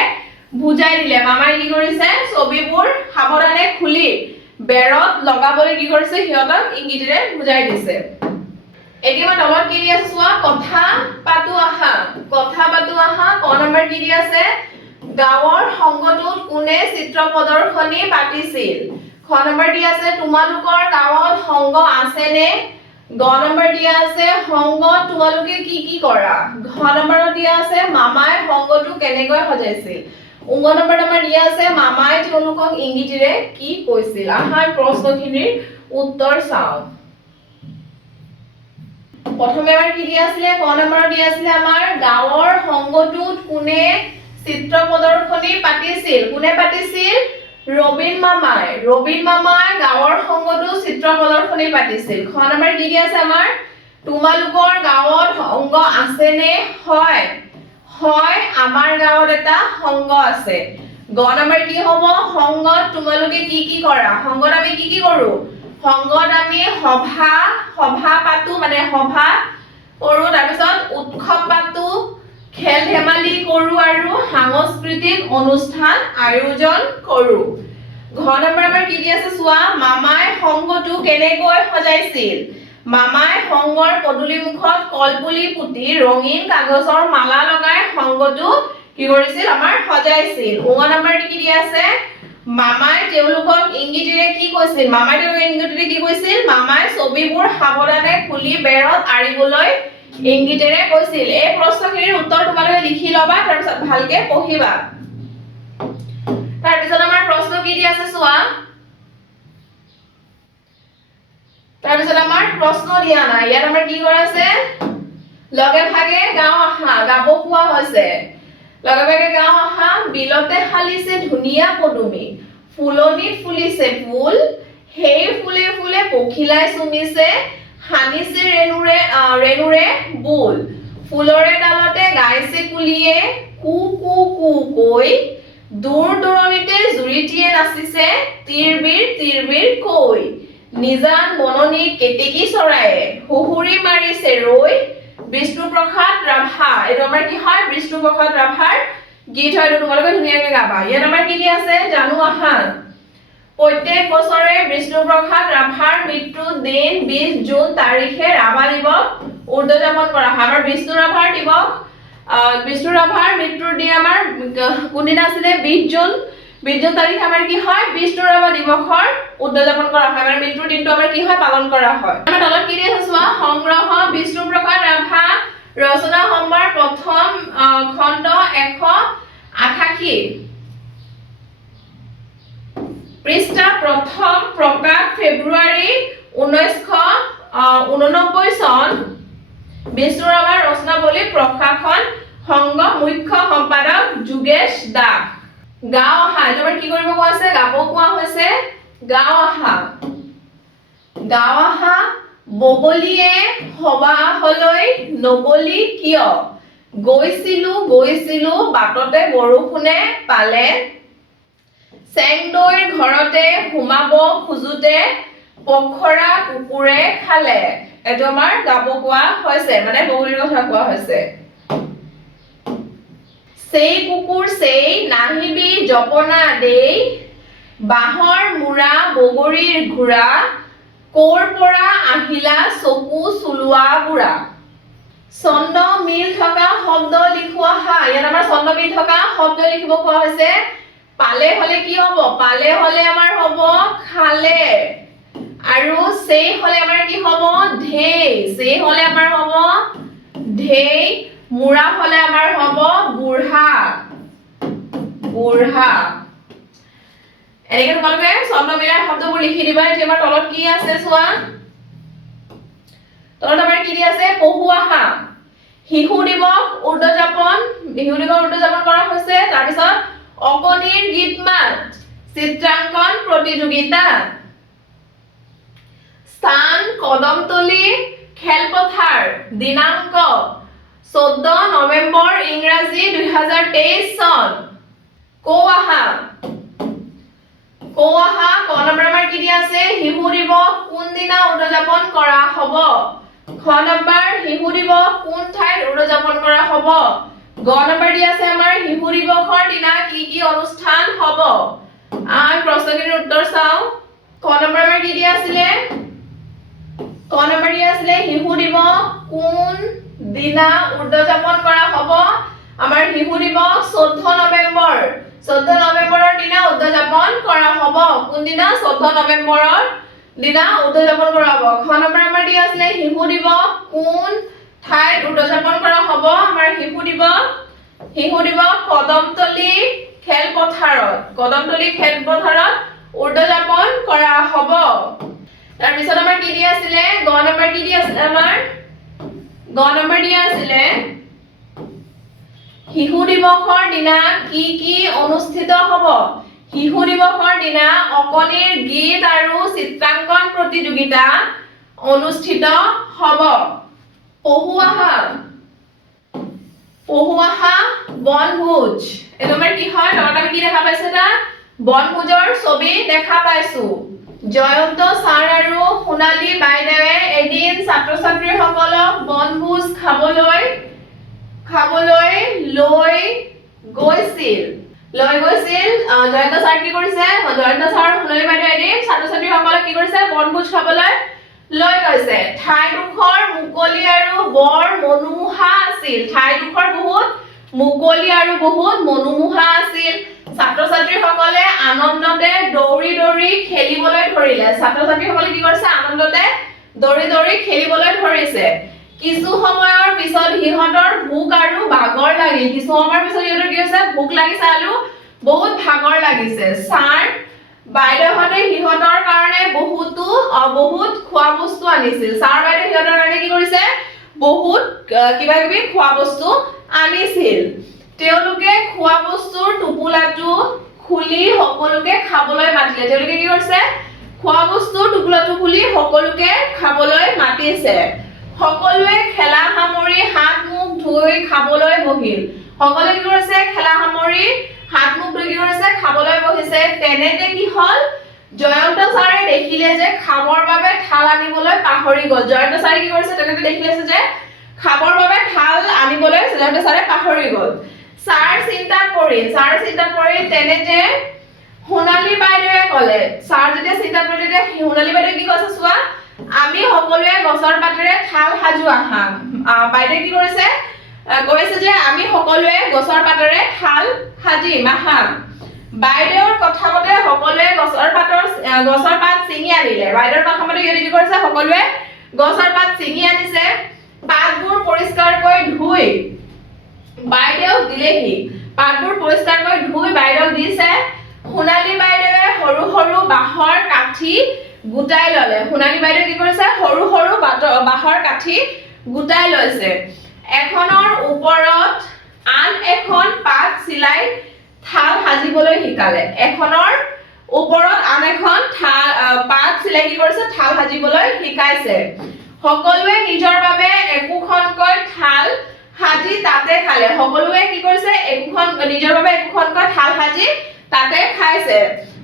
বুজাই দিলে মামাই কি কৰিছে ছবিবোৰ সাৱধানে খুলি বেৰত লগাবলৈ কি কৰিছে সিহঁতক ইংগিতেৰে বুজাই দিছে এতিয়া তলত কি দি আছে চোৱা কথা পাতো আহা ক নম্বৰ কি দি আছে গাঁৱৰ সংঘটোত কোনে চিত্ৰ প্ৰদৰ্শনী পাতিছিল খ নম্বৰ দি আছে তোমালোকৰ গাঁৱত সংঘ আছে নে গ নম্বৰ দিয়া আছে সংঘত তোমালোকে কি কি কৰা ঘ নম্বৰত দিয়া আছে মামাই সংঘটো কেনেকৈ সজাইছিল উঙ নম্বৰত আমাৰ দিয়া আছে মামাই তেওঁলোকক ইংগিতেৰে কি কৈছিল আহাৰ প্ৰশ্নখিনিৰ উত্তৰ চাও প্ৰথমে আমাৰ কি দিয়া আছিল ক নম্বৰত দিয়া আছিল আমাৰ গাঁৱৰ সংঘটোত কোনে চিত্ৰ প্ৰদৰ্শনী পাতিছিল কোনে পাতিছিল ৰবীন মামাই গাঁৱৰ সংঘটো চিত্ৰ প্ৰদৰ্শনী পাতিছিল খ নম্বৰ কি দিয়া আছে আমাৰ তোমালোকৰ গাঁৱত সংঘ আছে নে হয় আমাৰ গাঁৱত এটা সংঘ আছে গ নম্বৰ কি হ'ব সংঘত তোমালোকে কি কি কৰা সংঘত আমি কি কি কৰো সংঘত আমি সভা পাতো মানে সভা কৰো তাৰ পিছত উৎসৱ পাতো খেল ধেমালি কৰো আৰু সাংস্কৃতিক অনুষ্ঠান আয়োজন কৰো ঘ নম্বৰ আমাৰ কি দি আছে চোৱা মামাই সংঘটো কেনেকৈ সজাইছিল মামাই সংঘৰ পদূলি মুখত কলপুলি পুতি ৰঙীন কাগজৰ মালা লগাই সংঘটো কি কৰিছিল আমাৰ সজাইছিল উঙ নম্বৰ কি দি আছে মামাই তেওঁলোকক ইংগিতেৰে কি কৈছিল মামাই ছবিবোৰ সাৱধানে খুলি বেৰত আৰিবলৈ ইংগিতেৰে কৈছিল এই প্ৰশ্নখিনিৰ উত্তৰ তোমালোকে লিখি লবা তাৰ পিছত ভালকে পঢ়িবা তাৰ পিছত আমাৰ প্ৰশ্ন কি দি আছে চোৱা তাৰ পিছত আমাৰ প্ৰশ্ন দিয়া নাই ইয়াত আমাৰ কি কৰা আছে লগে ভাগে গাঁও আহা গাব কোৱা হৈছে লগে ভাগে গাঁও আহা বিলতে হালিছে ধুনীয়া পদুমি ফুলনিত ফুলিছে ফুল সেই ফুলে ফুলে পখিলাই চুমিছে হানিছে ৰেনুৰে বুল ফুলৰে ডালতে গাইছে কুলিয়ে কু কু কু কৈ দূৰ দূৰণিতে জুৰিটিয়ে নাচিছে তিৰবিৰ কৈ নিজান বননিত কেতেকী চৰায়ে হুহুৰি মাৰিছে ৰৈ বিষ্ণুপ্ৰসাদ ৰাভা এইটো আমাৰ কি হয় বিষ্ণুপ্ৰসাদ ৰাভাৰ গীত হয় তোমালোকে ধুনীয়াকৈ গাবা ইয়াত আমাৰ কি দি আছে জানো আহা প্ৰত্যেক বছৰে বিষ্ণুপ্ৰসাদ ৰাভাৰ মৃত্যুৰ দিন 20 জুন তাৰিখে ৰাভা দিৱস উদযাপন কৰা হয় আমাৰ বিষ্ণু ৰাভাৰ মৃত্যুৰ দিন আমাৰ কোনদিনা আছিলে 20 জুন তাৰিখে আমাৰ কি হয় বিষ্ণু ৰাভা দিৱসৰ উদযাপন কৰা হয় আমাৰ মৃত্যুৰ দিনটো আমাৰ কি হয় পালন কৰা হয় আমাৰ তলত কি দি আছে চোৱা সংগ্ৰহ বিষ্ণুপ্ৰসাদ ৰাভা ৰচনা সম্ভাৰ প্ৰথম খণ্ড 188 পৃষ্ঠা প্ৰথম প্ৰকাশ ফেব্ৰুৱাৰী 1989 চন বিষ্ণু ৰাভাৰ ৰচনাৱলী প্ৰকাশন সংঘ মুখ্য সম্পাদক যোগেশ দাস গাঁও আহা তোমাৰ কি কৰিব কোৱা আছে গাব কোৱা হৈছে গাঁও আহা গাৱাহা বগলীয়ে সবাহলৈ নগলি কিয় গৈছিলো বাটতে বৰষুণে পালে চেংদৈৰ ঘৰতে সোমাব খোজোতে পখৰা কুকুৰে খালে এইটো আমাৰ গাব কোৱা হৈছে মানে বগলীৰ কথা কোৱা হৈছে সেই কুকুৰ সেই নাহিবি জপনা দেই বাহৰ মুৰা বগৰীৰ ঘোৰা কৰ পৰা আহিলা চকু চুলোৱা বুঢ়া ছন্দ মিল থকা শব্দ লিখোৱা হা ইয়াত আমাৰ ছন্দ মিল থকা শব্দ লিখিব কোৱা হৈছে পালে হলে কি হ'ব পালে হলে আমাৰ হ'ব খালে আৰু সেই হলে আমাৰ কি হ'ব ঢেই সেই হলে আমাৰ হ'ব ঢেই মুৰা হলে আমাৰ হ'ব বুঢ়া বুঢ়া এনেকে তোমালোকে ছন্দ মিলাৰ শব্দবোৰ লিখি দিবা এতিয়া আমাৰ তলত কি আছে চোৱা তলত আমাৰ কি দি আছে পহুৱাহা শিশু দিৱস উদযাপন কৰা হৈছে তাৰ পিছত অকণিৰ গীত মাত চিত্ৰাংকন প্ৰতিযোগিতা স্থান কদমতলী খেলপথাৰ দিনাংক 14 নৱেম্বৰ ইংৰাজী 2023 চন কৌৱাহা ক নম্বৰ আমাৰ কি দিয়া আছে শিশু দিৱস কোন দিনা উদযাপন কৰা হ'ব খ নম্বৰ শিশু দিৱস কোন ঠাইত উদযাপন কৰা হ'ব গ নম্বৰ দিয়া আছে আমাৰ শিশু দিৱসৰ দিনা কি কি অনুষ্ঠান হ'ব প্ৰশ্নখিনিৰ উত্তৰ চাও ক নম্বৰ আমাৰ কি দিয়া আছিল শিশু দিৱস কোন দিনা উদযাপন কৰা হ'ব আমাৰ শিশু দিৱস 14 নৱেম্বৰৰ দিনা উদযাপন কৰা হ'ব কোন দিনা 14 নৱেম্বৰৰ দিনা উদযাপন কৰা হ'ব খ নম্বৰ আমাৰ দিয়া আছিল শিশু দিৱস কোন ঠাইত উদযাপন কৰা হ'ব আমাৰ শিশু দিৱস কদমতলী খেলপথাৰত উদযাপন কৰা হ'ব তাৰ পিছত আমাৰ কি দিয়া আছিল গ নম্বৰ কি দিয়া আছিল আমাৰ গ নম্বৰ দিয়া আছিল শিশু দিৱসৰ দিনা কি কি অনুষ্ঠিত হ'ব শিশু দিৱসৰ দিনা অকণিৰ গীত আৰু চিত্ৰাংকন প্ৰতিযোগিতা অনুষ্ঠিত হ'ব পহুৱাহা বনভোজ এইটো আমাৰ কি হয় তলত আমি কি দেখা পাইছো এটা বনভোজৰ ছবি দেখা পাইছো জয়ন্ত ছাৰ আৰু সোণালী বাইদেৱে এদিন ছাত্ৰ-ছাত্ৰীসকলক বনভোজ খাবলৈ লৈ গৈছিল জয়ন্ত ছাৰ কি কৰিছে জয়ন্ত ছাৰ আৰু সোণালী বাইদেৱে এদিন ছাত্ৰ-ছাত্ৰীসকলক কি কৰিছে বনভোজ খাবলৈ লৈ গৈছে ঠাইডোখৰ মুকলি আৰু বৰ মনোমোহা আছিল বহুত মনোমোহা আছিল ছাত্ৰ-ছাত্ৰীসকলে আনন্দতে দৌৰি খেলিবলৈ ধৰিলে ছাত্ৰ-ছাত্ৰীসকলে কি কৰিছে আনন্দতে দৌৰি খেলিবলৈ ধৰিছে কিছু সময়ৰ পিছত সিহঁতৰ ভোক আৰু ভাগৰ লাগিল কিছু সময়ৰ পিছত সিহঁতৰ কি হৈছে ভোক লাগিছে আৰু বহুত ভাগৰ লাগিছে ছাৰ বাইদেউহঁতে সিহঁতৰ কাৰণে বহুত খোৱা বস্তু আনিছিল ছাৰ বাইদেউ সিহঁতৰ কাৰণে কি কৰিছে বহুত কিবা কিবি খোৱা বস্তু আনিছিল তেওঁলোকে খোৱা বস্তুৰ টোপোলাটো খুলি সকলোকে খাবলৈ মাতিলে তেওঁলোকে কি কৰিছে খোৱা বস্তুৰ টোপোলাটো খুলি সকলোকে খাবলৈ মাতিছে সকলোৱে খেলা সামৰি হাত মুখ ধুই খাবলৈ বহিল সকলোৱে কি কৰিছে খেলা সামৰি হাত মুখ ধুই কি কৰিছে খাবলৈ বহিছে তেনেতে কি হল জয়ন্ত ছাৰে দেখিলে যে খাবৰ বাবে থাল আনিবলৈ পাহৰি গল জয়ন্ত ছাৰে কি কৰিছে তেনেতে দেখিলে যে খাবৰ বাবে থাল আনিবলৈ জয়ন্ত ছাৰে পাহৰি গল ছাৰ চিন্তাত পৰিল তেনেতে সোণালী বাইদেৱে ক'লে ছাৰ যেতিয়া চিন্তাত পৰিল তেতিয়া সোণালী বাইদেৱে কি কৈছে চোৱা আমি সকলোৱে গছৰ পাতেৰে থাল সাজু আহা বাইদেৱে কি কৰিছে কৈছে যে আমি সকলোৱে গছৰ পাতেৰে থাল সাজিম আহা বাইদেউৰ কথা মতে সকলোৱে গছৰ পাত ছিঙি আনিলে বাইদেউৰ কথা মতে ইহঁতে কি কৰিছে সকলোৱে গছৰ পাত ছিঙি আনিছে পাতবোৰ পৰিষ্কাৰকৈ ধুই বাইদেউক দিলেহি পাতবোৰ পৰিষ্কাৰকৈ ধুই বাইদেউক দিছে সোণালী বাইদেৱে সৰু বাঁহৰ কাঠি গুটাই ললে সোণালী বাইদেৱে কি কৰিছে সৰু বাঁহৰ কাঠি গুটাই লৈছে এখনৰ ওপৰত আন এখন পাত চিলাই থাল সাজিবলৈ শিকালে এখনৰ ওপৰত আন এখন পাত চিলাই কি কৰিছে থাল সাজিবলৈ শিকাইছে সকলোৱে নিজৰ বাবে একোখনকৈ থাল সাজি তাতে খালে সকলোৱে কি কৰিছে নিজৰ বাবে একোখনকৈ থাল সাজি তাতে খাইছে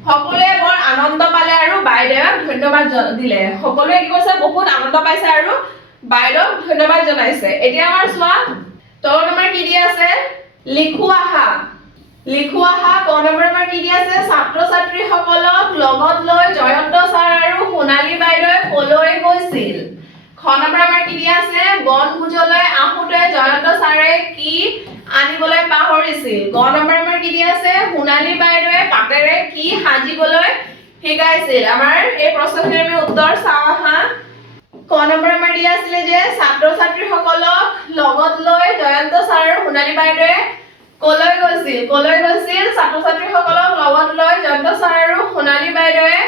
সকলোৱে বৰ আনন্দ পালে আৰু বাইদেউক ধন্যবাদ দিলে সকলোৱে কি কৰিছে বহুত আনন্দ পাইছে আৰু বাইদেউক ধন্যবাদ জনাইছে এতিয়া আমাৰ চোৱা তলত আমাৰ কি দিয়া আছে লিখো আহা ক নম্বৰ আমাৰ কি দিয়া আছে ছাত্ৰ ছাত্ৰীসকলক লগত লৈ জয়ন্ত ছাৰ আৰু সোণালী বাইদেৱে কলৈ গৈছিল খ নম্বৰ আমাৰ কি দিয়া আছে বনভোজলৈ আহোঁতে জয়ন্ত ছাৰে কি আনিবলৈ পাহৰিছিল গ নম্বৰ আমাৰ কি দিয়া আছে সোণালী বাইদেৱে পাতেৰে কি সাজিবলৈ শিকাইছিল আমাৰ এই প্ৰশ্নখিনিৰ আমি উত্তৰ চাওঁ আহা ক নম্বৰ আমাৰ দিয়া আছিল যে ছাত্ৰ ছাত্ৰীসকলক লগত লৈ জয়ন্ত ছাৰ আৰু সোণালী বাইদেৱে কলৈ গৈছিল ছাত্ৰ ছাত্ৰীসকলক লগত লৈ জয়ন্ত ছাৰ আৰু সোণালী বাইদেৱে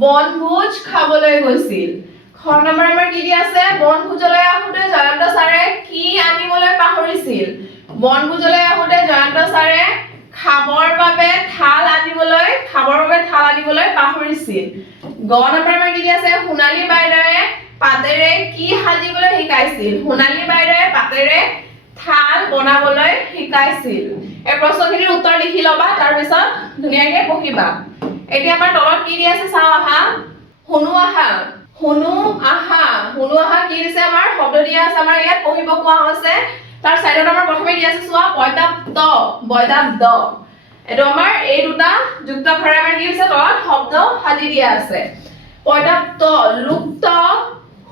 বনভোজ খাবলৈ গৈছিল খ নম্বৰ আমাৰ কি দিয়া আছে বনভোজলৈ আহোঁতে জয়ন্ত ছাৰে কি আনিবলৈ পাহৰিছিল বনভোজলৈ আহোঁতে জয়ন্ত ছাৰে খাবৰ বাবে থাল আনিবলৈ পাহৰিছিল গ নম্বৰ আমাৰ কি দিয়া আছে সোণালী বাইদেৱে পাতেৰে কি সাজিবলৈ শিকাইছিল সোণালী বাইদেৱে পাতেৰে থাল বনাবলৈ শিকাইছিল এই প্ৰশ্নখিনিৰ উত্তৰ লিখি লবা তাৰ পিছত ধুনীয়াকৈ পঢ়িবা এতিয়া আমাৰ তলত কি দিয়া আছে চাও আহা শুনো আহা কি দিছে আমাৰ শব্দ দিয়া আছে আমাৰ ইয়াত পঢ়িব কোৱা হৈছে তাৰ সাইডত আমাৰ প্ৰথমে দিয়া আছে চোৱা বৈদাব্দ এটো আমাৰ এই দুটা যুক্তাক্ষৰে আমাৰ কি হৈছে তলত শব্দ সাজি দিয়া আছে বৈদাব্দ লুপ্ত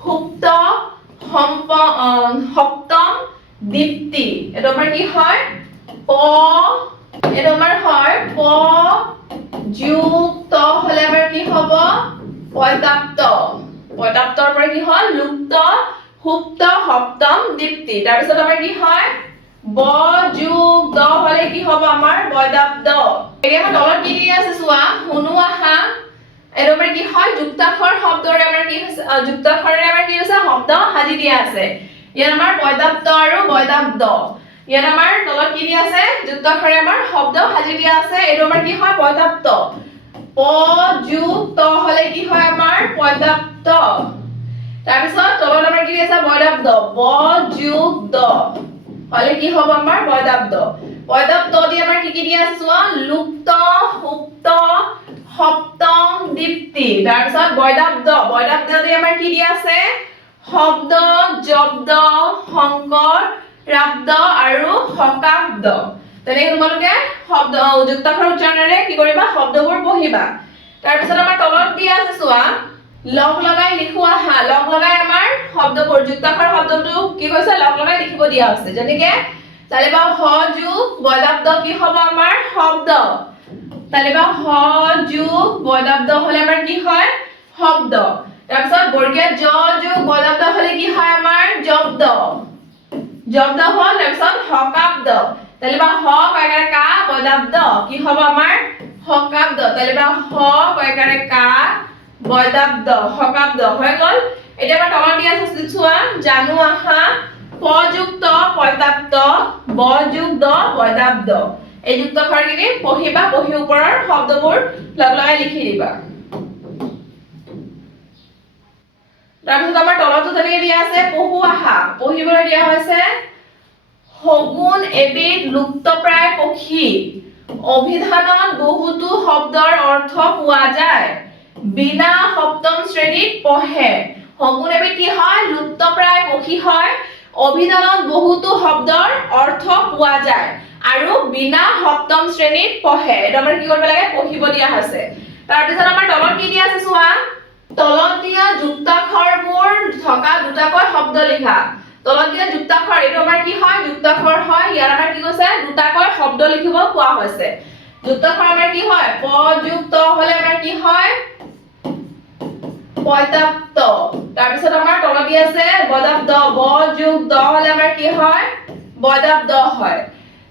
সুপ্ত সপ্তম দীপ্তি এটো আমাৰ কি হয় এটো আমাৰ হয় যুক্ত হলে আমাৰ কি হ'ব পৰ্যাপ্তৰ পৰা কি হয় লুপ্ত সুপ্ত সপ্তম দীপ্তি তাৰ পিছত আমাৰ কি হয় যুক্ত হলে কি হ'ব আমাৰ বৈদাব্দ এতিয়া আমাৰ তলত কি দিয়া আছে চোৱা শুনো আহা এটো আমাৰ কি হয় যুক্তাক্ষৰ শব্দৰে আমাৰ কি হৈছে যুক্তাক্ষৰে আমাৰ কি হৈছে শব্দ সাজি দিয়া আছে ইয়াত আমাৰ পৰ্যাপ্ত আৰু বৈদাব্দ ইয়াত আমাৰ তলত কি দিয়া আছে যুক্তাক্ষৰে আমাৰ শব্দ সাজি দিয়া আছে এটো আমাৰ কি হয় পৰ্যাপ্ত যুক্ত হলে কি হয় আমাৰ পৰ্যাপ্ত তাৰ পিছত তলত আমাৰ কি দিয়া আছে বৈদাব্দ যুক্ত হলে কি হ'ব আমাৰ বৈদাব্দ দি আমাৰ কি দিয়া আছে চোৱা লুপ্ত সুপ্ত সপ্তম দীপ্তি তাৰ পিছত বৈদাব্দ দি আমাৰ কি দিয়া আছে শব্দ জব্দ সংকৰ ৰাব্দ আৰু হকাব্দ তেনেকৈ তোমালোকে শব্দ যুক্তাক্ষৰ উচ্চাৰণেৰে কি কৰিবা শব্দবোৰ পঢ়িবা তাৰ পিছত আমাৰ তলত দিয়া আছে চোৱা লগ লগাই লিখো আহা লগ লগাই আমাৰ শব্দবোৰ যুক্তাক্ষৰ শব্দটো কি কৈছে লগ লগাই লিখিব দিয়া আছে যেনেকৈ তালিবা হ যুগ বৈদাব্দ কি হ'ব আমাৰ শব্দ তালিবা হ যুগ বৈদাব্দ হলে আমাৰ কি হয় শব্দ তাৰ পিছত বৰ্গীয় জ যুগ বৈদাব্দ হলে কি হয় আমাৰ জব্দ হল তাৰ পিছত হকাব্দ তালিবা হ কয়কাৰে কা বৈদাব্দ কি হ'ব আমাৰ হকাব্দ তালিবা হ কয়কাৰে কা বৈদাব্দ হকাব্দ হৈ গল এতিয়া আমাৰ তলত দিয়া আছে চোৱা জানো আহা পযুক্ত পৰ্যাপ্ত বযুক্ত বৈদাব্দ এই যুক্তাক্ষৰখিনি পঢ়িবা পঢ়ি ওপৰৰ শব্দবোৰ লগ লগাই লিখি দিবা তাৰপিছত আমাৰ তলতো তেনেকৈ দিয়া আছে পঢ়ু আহা পঢ়িবলৈ দিয়া হৈছে শগুন এবিধ লুপ্তপ্ৰায় পক্ষী অভিধানত বহুতো শব্দৰ অৰ্থ পোৱা যায় বিনা সপ্তম শ্ৰেণীত পঢ়ে শগুন এবিধ কি হয় লুপ্তপ্ৰায় পক্ষী হয় অভিধানত বহুতো শব্দৰ অৰ্থ পোৱা যায় আৰু বিনা সপ্তম শ্ৰেণীত পঢ়ে এটা আমাৰ কি কৰিব লাগে পঢ়িব দিয়া হৈছে তাৰ পিছত আমাৰ তলত কি দিয়া আছে চোৱা তলত দিয়া যুক্তাক্ষৰবোৰ থকা দুটাকৈ শব্দ লিখা তলত দিয়া যুক্তাক্ষৰ এটো আমাৰ কি হয় যুক্তাক্ষৰ হয় ইয়াৰ আমাৰ কি কৈছে দুটাকৈ শব্দ লিখিব কোৱা হৈছে যুক্তাক্ষৰ আমাৰ কি হয় যুক্ত হলে আমাৰ কি হয় পৰ্যাপ্ত তাৰ পিছত আমাৰ তলত দিয়া আছে বৈদাব্দ যুক্ত হলে আমাৰ কি হয় বৈদাব্দ হয়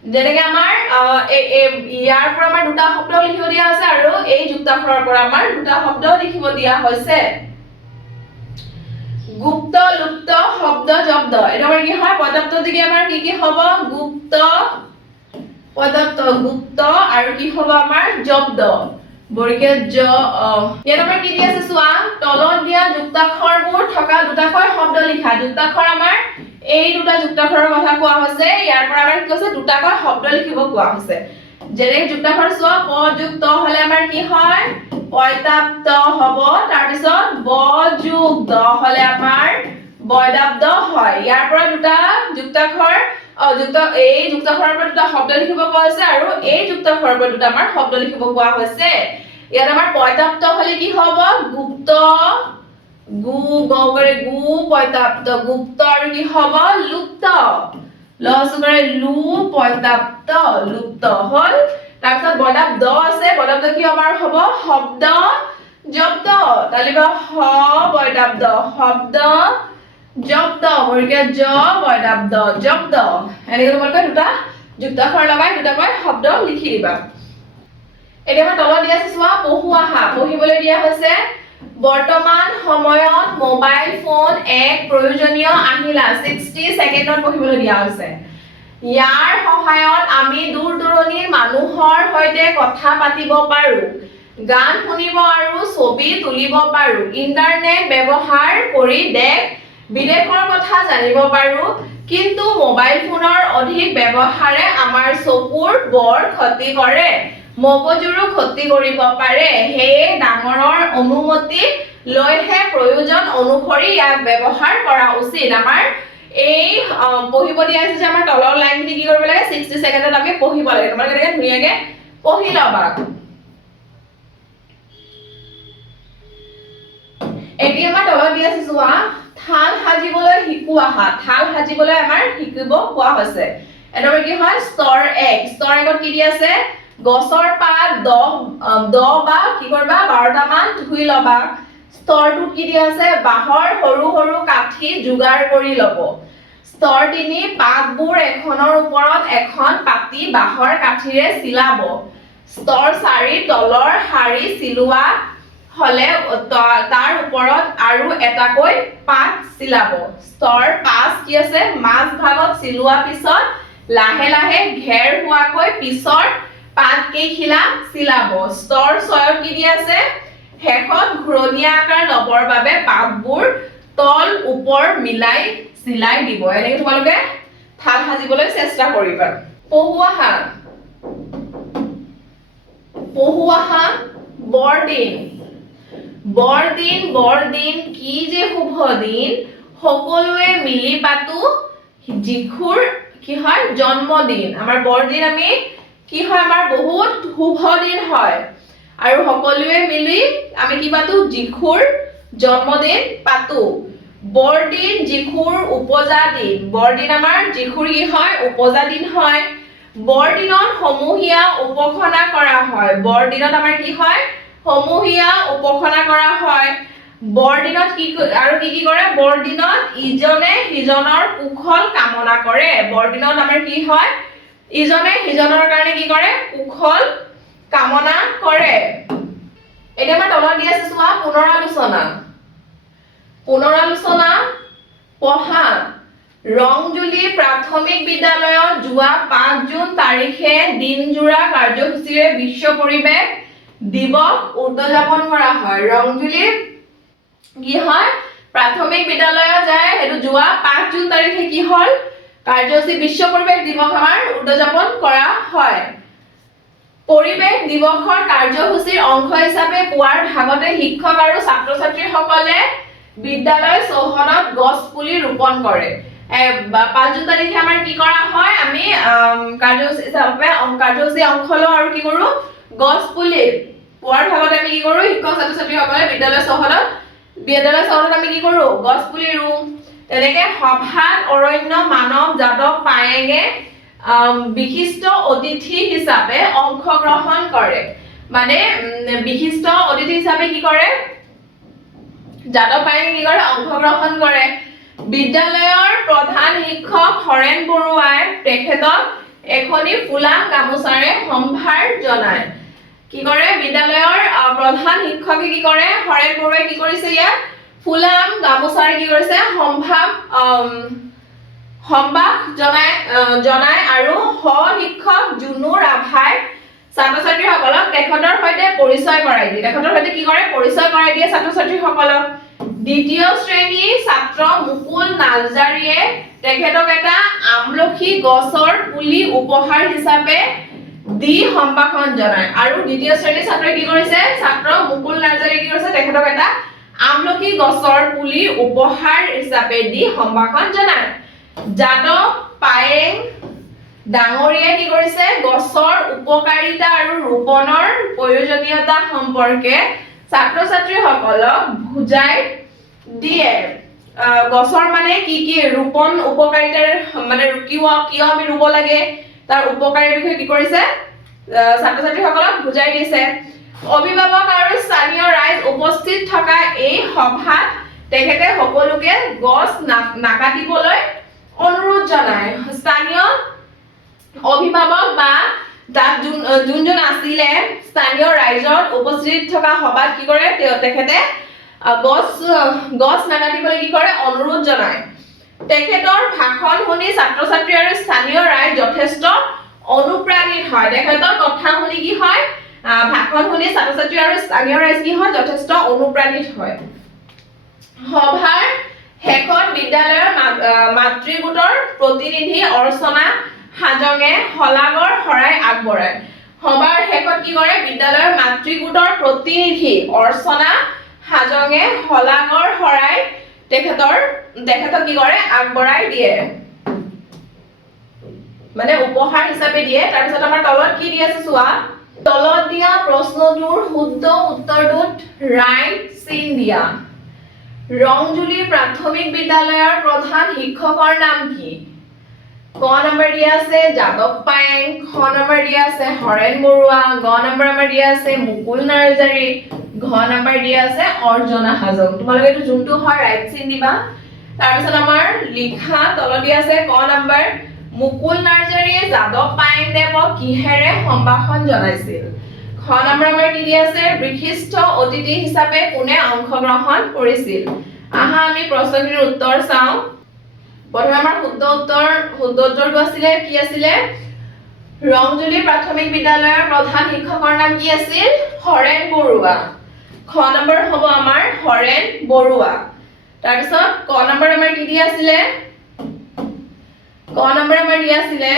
যেনেকৈ আমাৰ ইয়াৰ পৰা আমাৰ দুটা শব্দ লিখিব দিয়া আছে আৰু এই যুক্তাক্ষৰৰ পৰা আমাৰ দুটা শব্দ লিখিব দিয়া হৈছে গুপ্ত লুপ্ত শব্দ জব্দ এটা আমাৰ কি হয় পৰ্যাপ্ত দিকে আমাৰ কি হ'ব গুপ্ত পৰ্যাপ্ত গুপ্ত আৰু কি হ'ব আমাৰ জব্দ বৰ্গীয় জ ইয়াত আমাৰ কি দি আছে চোৱা তলত দিয়া যুক্তাক্ষৰবোৰ থকা দুটাকৈ শব্দ লিখা যুক্তাক্ষৰ আমাৰ এই দুটা যুক্তাক্ষৰৰ কথা কোৱা হৈছে ইয়াৰ পৰা আমাৰ কি কৈছে দুটাকৈ শব্দ লিখিব কোৱা হৈছে যেনে যুক্তাক্ষৰ চোৱা প যুক্ত হলে আমাৰ কি হয় পইতাপ্ত হ'ব তাৰ পিছত ব যুগ দ হলে আমাৰ বৈদাব্দ হয় ইয়াৰ পৰা দুটা যুক্তাক্ষৰ এই যুক্তাক্ষৰৰ পৰা দুটা শব্দ লিখিব কোৱা হৈছে আৰু এই যুক্তাক্ষৰৰ পৰা দুটা আমাৰ শব্দ লিখিব কোৱা হৈছে ইয়াত আমাৰ পইতাপ্ত হলে কি হ'ব গুপ্ত গু গৰে গু পইতাপ্ত গুপ্ত আৰু কি হ'ব লুপ্ত লসুকৰে লু পইতাপ্ত লুপ্ত হল তাৰপিছত বৈদাব্দ আছে বৈদাব্দ কি আমাৰ হ'ব শব্দ জব্দ তালিবা হ বৈদাব্দ শব্দ জব্দ বৰ্গীয় জ বৈদাব্দ জব্দ এনেকৈ তোমালোকে দুটা যুক্তাক্ষৰ লগাই দুটাকৈ শব্দ লিখি দিবা এতিয়া মই তলত দিয়া আছে চোৱা পঢ়ুৱাহা পঢ়িবলৈ দিয়া হৈছে বৰ্তমান সময়ত মোবাইল ফোন এক প্ৰয়োজনীয় আহিলা 60 ছেকেণ্ডত পঢ়িবলৈ দিয়া হৈছে ইয়াৰ সহায়ত আমি দূৰ দূৰণিৰ মানুহৰ সৈতে কথা পাতিব পাৰো গান শুনিব আৰু ছবি তুলিব পাৰো ইন্টাৰনেট ব্যৱহাৰ কৰি দেশ বিদেশৰ কথা জানিব পাৰো কিন্তু মোবাইল ফোনৰ অধিক ব্যৱহাৰে আমাৰ চকুৰ বৰ ক্ষতি কৰে মগজুৰো ক্ষতি কৰিব পাৰে হেয়ে ডাঙৰৰ অনুমতি লৈহে প্ৰয়োজন অনুসৰি ইয়াক ব্যৱহাৰ কৰা উচিত আমাৰ এই পঢ়িব দিয়া আছে যে আমাৰ তলৰ লাইনখিনি কি কৰিব লাগে 60 ছেকেণ্ডত আমি পঢ়িব লাগে তোমালোকে দেখে ধুনীয়াকে পঢ়ি লবা এতিয়া আমাৰ তলত দিয়া আছে চোৱা থাল সাজিবলৈ শিকোৱা থাল সাজিবলৈ আমাৰ শিকিব কোৱা হৈছে এটা কি হয় স্তৰ 1 স্তৰ 1ত কি দি আছে গছৰ পাত 10 বা কি কৰিবা 12টা মান ধুই লবা স্তৰটোত কি দি আছে বাহৰ সৰু সৰু কাঠি যোগাৰ কৰি লব স্তৰ 3 পাতবোৰ এখনৰ ওপৰত এখন পাতি বাহৰ কাঠিৰে চিলাব স্তৰ 4 তলৰ শাৰী চিলোৱা হলে তাৰ ওপৰত আৰু এটাকৈ পাত চিলাব স্তৰ 5 কি আছে মাছ ভাগত চিলোৱা পিছত লাহে লাহে ঘেৰ হোৱাকৈ পিছৰ পাত কেইখিলা চিলাব স্তৰ 6 কি দি আছে শেষত ঘূৰণীয়া আকাৰ লবৰ বাবে পাতবোৰ তল ওপৰ মিলাই চিলাই দিব এনেকৈ তোমালোকে থাল সাজিবলৈ চেষ্টা কৰিবা পঢ়ুৱাহা বৰদিন কি যে শুভ দিন সকলোৱে মিলি পাতো যিখুৰ কি হয় জন্মদিন আমাৰ বৰদিন আমি কি হয় আমাৰ বহুত শুভ দিন হয় আৰু সকলোৱে মিলি আমি কি পাতো যিখুৰ জন্মদিন পাতো বৰদিন যিখুৰ উপজা দিন বৰদিন আমাৰ যিখুৰ কি হয় উপজা দিন হয় বৰদিনত সমূহীয়া উপাসনা কৰা হয় বৰদিনত আমাৰ কি হয় সমূহীয়া উপাসনা কৰা হয় বৰদিনত কি আৰু কি কৰে বৰদিনত ইজনে সিজনৰ কুশল কামনা কৰে বৰদিনত আমাৰ কি হয় ইজনে সিজনৰ কাৰণে কি কৰে কুশল কামনা কৰে এতিয়া আমাৰ তলত দি আছে চোৱা পুনৰালোচনা পঢ়া ৰংজুলি প্ৰাথমিক বিদ্যালয়ত যোৱা 5 জুন তাৰিখে দিনজোৰা কাৰ্যসূচীৰে বিশ্ব পৰিৱেশ দিৱস উদযাপন কৰা হয় ৰংজুলি কি হয় প্ৰাথমিক বিদ্যালয়ত যায় হেতু যোৱা 5 জুন তাৰিখে কি হল কাৰ্যসূচী বিশ্ব পৰিৱেশ দিৱস আমাৰ উদযাপন কৰা হয় পৰিৱেশ দিৱসৰ কাৰ্যসূচীৰ অংশ হিচাপে পুৱাৰ ভাগতে শিক্ষক আৰু ছাত্ৰ-ছাত্ৰীসকলে বিদ্যালয় চৌহদত গছ পুলি ৰোপণ কৰে 5 জুন তাৰিখে আমাৰ কি কৰা হয় আমি কাৰ্যসূচী অংশ লওঁ আৰু কি কৰো গছ পুলি পুৱাৰ ভাগতে আমি কি কৰো শিক্ষক ছাত্ৰ-ছাত্ৰীসকলে বিদ্যালয় চৌহদত আমি কি কৰো গছ পুলি ৰুওঁ তেনেকে সভাত অৰণ্য মানৱ যাদৱ পায়েঙে বিশিষ্ট অতিথি হিচাপে অংশগ্ৰহণ কৰে মানে বিশিষ্ট অতিথি হিচাপে কি কৰে যাদৱ পায়েঙে কি কৰে অংশগ্ৰহণ কৰে বিদ্যালয়ৰ প্ৰধান শিক্ষক হৰেণ বৰুৱাই তেখেতক এখনি ফুলাম গামোচাৰে সম্ভাৰ জনায় কি কৰে বিদ্যালয়ৰ প্ৰধান শিক্ষকে কি কৰে হৰেণ বৰুৱাই কি কৰিছে ইয়াত ফুলাম গামোচাৰে কি কৰিছে সম্ভাৰ জনায় আৰু শিক্ষক জুনু ৰাভাই ছাত্ৰ ছাত্ৰীসকলক তেখেতৰ সৈতে পৰিচয় কৰাই দিয়ে তেখেতৰ সৈতে কি কৰে পৰিচয় কৰাই দিয়ে ছাত্ৰ ছাত্ৰীসকলক দ্বিতীয় শ্ৰেণীৰ ছাত্ৰ মুকুল নাৰ্জাৰীয়ে তেখেতক এটা আমলখি গছৰ পুলি উপহাৰ হিচাপে দি সম্ভাষণ জনায় আৰু দ্বিতীয় শ্ৰেণীৰ ছাত্ৰই কি কৰিছে ছাত্ৰ মুকুল নাৰ্জাৰীয়ে কি কৰিছে তেখেতক এটা আমলখি গছৰ পুলি উপহাৰ হিচাপে দি সম্ভাষণ জনায় যাদৱ পায়েং ডাঙৰীয়াই কি কৰিছে গছৰ উপকাৰিতা আৰু ৰোপণৰ প্ৰয়োজনীয়তা সম্পৰ্কে ছাত্ৰ ছাত্ৰীসকলক বুজাই দিয়ে গছৰ মানে কি ৰোপণ উপকাৰিতাৰ মানে কিয় আমি ৰুব লাগে তাৰ উপকাৰীৰ বিষয়ে কি কৰিছে ছাত্ৰ ছাত্ৰীসকলক বুজাই দিছে অভিভাৱক আৰু স্থানীয় ৰাইজ উপস্থিত থকা এই সভাত তেখেতে সকলোকে গছ নাকাটিবলৈ অনুৰোধ জনায় স্থানীয় অভিভাৱক বা তাত যোনজন আছিলে স্থানীয় ৰাইজৰ উপস্থিত থকা সভাত কি কৰে তেখেতে গছ নাকাটিবলৈ কি কৰে অনুৰোধ জনায় তেখেতৰ ভাষণ শুনি ছাত্ৰ ছাত্ৰী আৰু স্থানীয় ৰাইজ যথেষ্ট অনুপ্ৰাণিত হয় তেখেতৰ কথা শুনি কি হয় ভাষণ শুনি ছাত্ৰ ছাত্ৰী আৰু স্থানীয় ৰাইজ কি হয় যথেষ্ট অনুপ্ৰাণিত হয় সভাৰ শেষত বিদ্যালয়ৰ মাতৃ গোটৰ প্ৰতিনিধি অৰ্চনা হাজঙে শলাগৰ শৰাই আগবঢ়ায় সভাৰ শেষত কি কৰে বিদ্যালয়ৰ মাতৃ গোটৰ প্ৰতিনিধি অৰ্চনা হাজঙে শলাগৰ শৰাই তেখেতক কি কৰে আগবঢ়াই দিয়ে মানে উপহাৰ হিচাপে দিয়ে তাৰ পিছত আমাৰ তলত কি দি আছে চোৱা তলত দিয়া প্ৰশ্নটোৰ শুদ্ধ উত্তৰটোত ৰাইট চিন দিয়া ৰংজুলি প্ৰাথমিক বিদ্যালয়ৰ প্ৰধান শিক্ষকৰ নাম কি ক নম্বৰ দিয়া আছে যাদৱ পায়েং খ নম্বৰ দিয়া আছে হৰেণ বৰুৱা গ নম্বৰ আমাৰ দিয়া আছে মুকুল নাৰ্জাৰী ঘ নম্বৰ দিয়া আছে অৰ্জনা হাজং তোমালোকে এইটো যোনটো হয় ৰাইট চিন দিবা তাৰ পিছত আমাৰ লিখা তলত দিয়া আছে ক নম্বৰ মুকুল নাৰ্জাৰীয়ে যাদৱ পায়েং দেৱক কিহেৰে সম্ভাষণ জনাইছিল খ নম্বৰ আমাৰ কি দিয়া আছে বিশিষ্ট অতিথি হিচাপে কোনে অংশগ্ৰহণ কৰিছিল আহা আমি প্ৰশ্নটোৰ উত্তৰ চাওঁ প্ৰথমে আমাৰ শুদ্ধ উত্তৰটো আছিলে কি আছিলে ৰংজুলি প্ৰাথমিক বিদ্যালয়ৰ প্ৰধান শিক্ষকৰ নাম কি আছিল হৰেণ বৰুৱা খ নম্বৰ হ'ব আমাৰ হৰেণ বৰুৱা তাৰ পিছত ক নম্বৰ আমাৰ কি দিয়া আছিলে ক নম্বৰ আমাৰ দিয়া আছিলে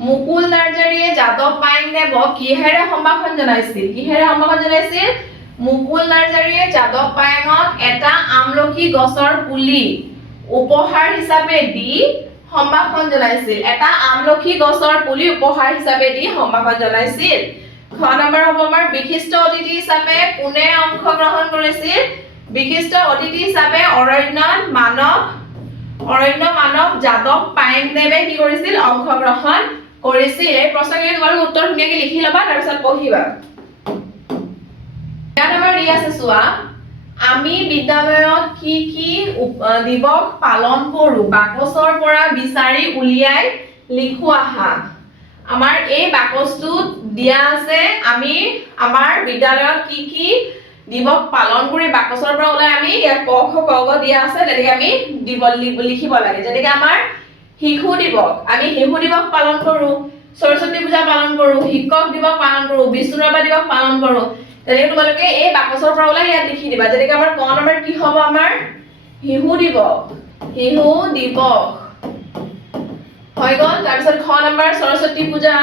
মুকুল নাৰ্জাৰীয়ে যাদৱ পায়েং দেৱক কিহেৰে সম্ভাষণ জনাইছিল মুকুল নাৰ্জাৰীয়ে যাদৱ পায়েঙক এটা আমলখি গছৰ পুলি উপহাৰ হিচাপে দি সম্ভাষণ জনাইছিল এটা আমলখি গছৰ পুলি উপহাৰ হিচাপে দি সম্ভাষণ জনাইছিল খ নম্বৰ হ'ব আমাৰ বিশিষ্ট অতিথি হিচাপে কোনে অংশগ্ৰহণ কৰিছিল বিশিষ্ট অতিথি হিচাপে অৰণ্য মানৱ যাদৱ পায়েং দেৱে কি কৰিছিল অংশগ্ৰহণ কৰিছিল এই প্ৰশ্নখিনি তোমালোকে উত্তৰ ধুনীয়াকৈ লিখি ল'বা তাৰ পিছত পঢ়িবা নম্বৰ দি আছে চোৱা আমি বিদ্যালয়ত কি দিৱস পালন কৰো বাকচৰ পৰা বিচাৰি উলিয়াই লিখো আহা আমাৰ এই বাকচটোত দিয়া আছে আমি আমাৰ বিদ্যালয়ত কি দিৱস পালন কৰি বাকচৰ পৰা ওলাই আমি ইয়াত ক খ গ ঘ দিয়া আছে তেনেকৈ আমি লিখিব লাগে যেনেকৈ আমাৰ শিশু দিৱস পালন কৰো সৰস্বতী পূজা পালন কৰো শিক্ষক দিৱস পালন কৰো বিষ্ণু ৰাভা দিৱস পালন কৰো তেনেকৈ তোমালোকে এই বাকচৰ পৰা ওলাই ইয়াত লিখি দিবা যেনেকৈ আমাৰ ক নম্বৰ কি হ'ব আমাৰ শিশু দিৱস হৈ গ'ল তাৰপিছত খ নম্বৰ সৰস্বতী পূজা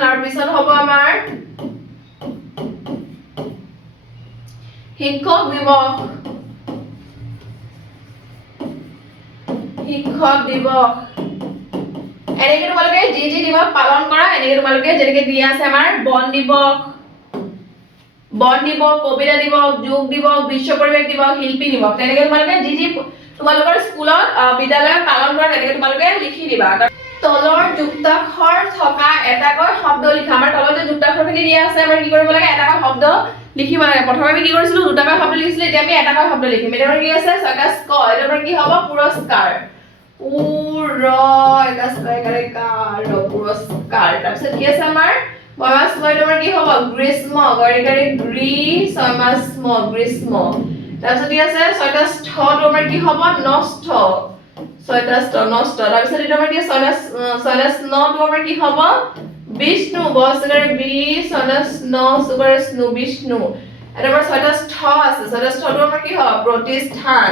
তাৰপিছত হ'ব আমাৰ শিক্ষক দিৱস এনেকে তোমালোকে যি দিৱস পালন কৰা এনেকে তোমালোকে যেনেকে দিয়া আছে আমাৰ বন দিৱস কবিতা দিৱস যোগ দিৱস বিশ্ব পৰিৱেশ দিৱস শিল্পী দিৱস তেনেকে তোমালোকে যি তোমালোকৰ স্কুলত বিদ্যালয়ত পালন কৰা তেনেকে তোমালোকে লিখি দিবা তলৰ যুক্তাক্ষৰ থকা এটাকৈ শব্দ লিখা আমাৰ তলত যে যুক্তাক্ষৰখিনি দিয়া আছে আমাৰ কি কৰিব লাগে এটাকৈ শব্দ লিখিব লাগে প্ৰথমে আমি কি কৰিছিলো দুটাকৈ শব্দ লিখিছিলো এতিয়া আমি এটাকৈ শব্দ লিখিম এটা কি আছে ছয়টা ক এটা কি হ'ব পুৰস্কাৰ পুৰস্কাৰ তাৰপিছত কি আছে আমাৰ ছয় নম্বৰ কি হ'ব গ্ৰীষ্ম গ্ৰীষ্ম তাৰপিছত কি আছে 6টা স্থটো আমাৰ কি হ'ব নস্থ 6টা স্থ নস্থ তাৰপিছত এটা আমাৰ কি 6টা স্নটো আমাৰ কি হ'ব বিষ্ণু বসগৰ বি 6টা স্ন সুগৰ স্নু বিষ্ণু এটা আমাৰ 6টা স্থ আছে 6টা স্থটো আমাৰ কি হ'ব প্ৰতিষ্ঠান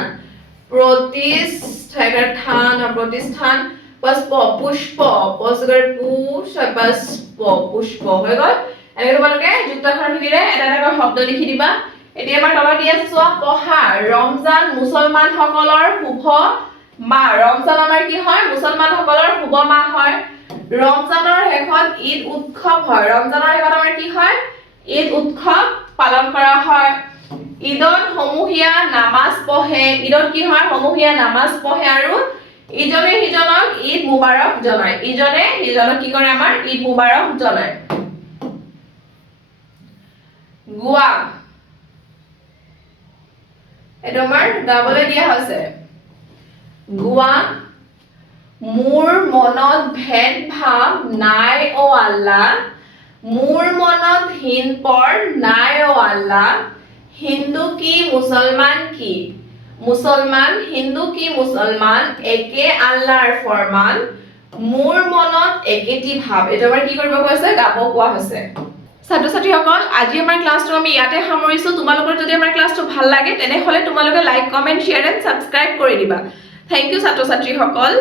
প্ৰতিষ্ঠান plus পুষ্প পসগৰ পু পুষ্প পুষ্প হৈ গ'ল এনে তোমালোকে যুক্তাক্ষৰখিনিৰে এটা এটা শব্দ লিখি দিবা এতিয়া আমাৰ তলত দি আছে চোৱা পঢ়াৰ ৰমজান মুছলমানসকলৰ শুভ মাহ ৰমজান আমাৰ কি হয় মুছলমানসকলৰ শুভ মাহ হয় ৰমজানৰ শেষত ঈদ উৎসৱ হয় ৰমজানৰ শেষত আমাৰ কি হয় ঈদ উৎসৱ পালন কৰা হয় ঈদত সমূহীয়া নামাজ পঢ়ে ঈদত কি হয় সমূহীয়া নামাজ পঢ়ে আৰু ইজনে সিজনক ঈদ মুবাৰক জনায় ইজনে সিজনক কি কৰে আমাৰ ঈদ মুবাৰক জনায় গোৱা এটা আমাৰ গাবলৈ দিয়া হৈছে গোৱা মোৰ মনত ভেদ ভাৱ নাই ও আল্লাহ মোৰ মনত হীন পৰ নাই ও আল্লাহ হিন্দু কি মুছলমান কি মুছলমান হিন্দু কি মুছলমান একে আল্লাহৰ ফৰমান মোৰ মনত একেটি ভাৱ এটা আমাৰ কি কৰিব কৈছে গাব কোৱা হৈছে ছাত্ৰ ছাত্ৰীসকল আজি আমাৰ ক্লাছটো আমি ইয়াতে সামৰিছো তোমালোকৰ যদি আমাৰ ক্লাছটো ভাল লাগে তেনেহলে তোমালোকে like comment share and subscribe কৰি দিবা থ্যাংক ইউ ছাত্ৰ ছাত্ৰীসকল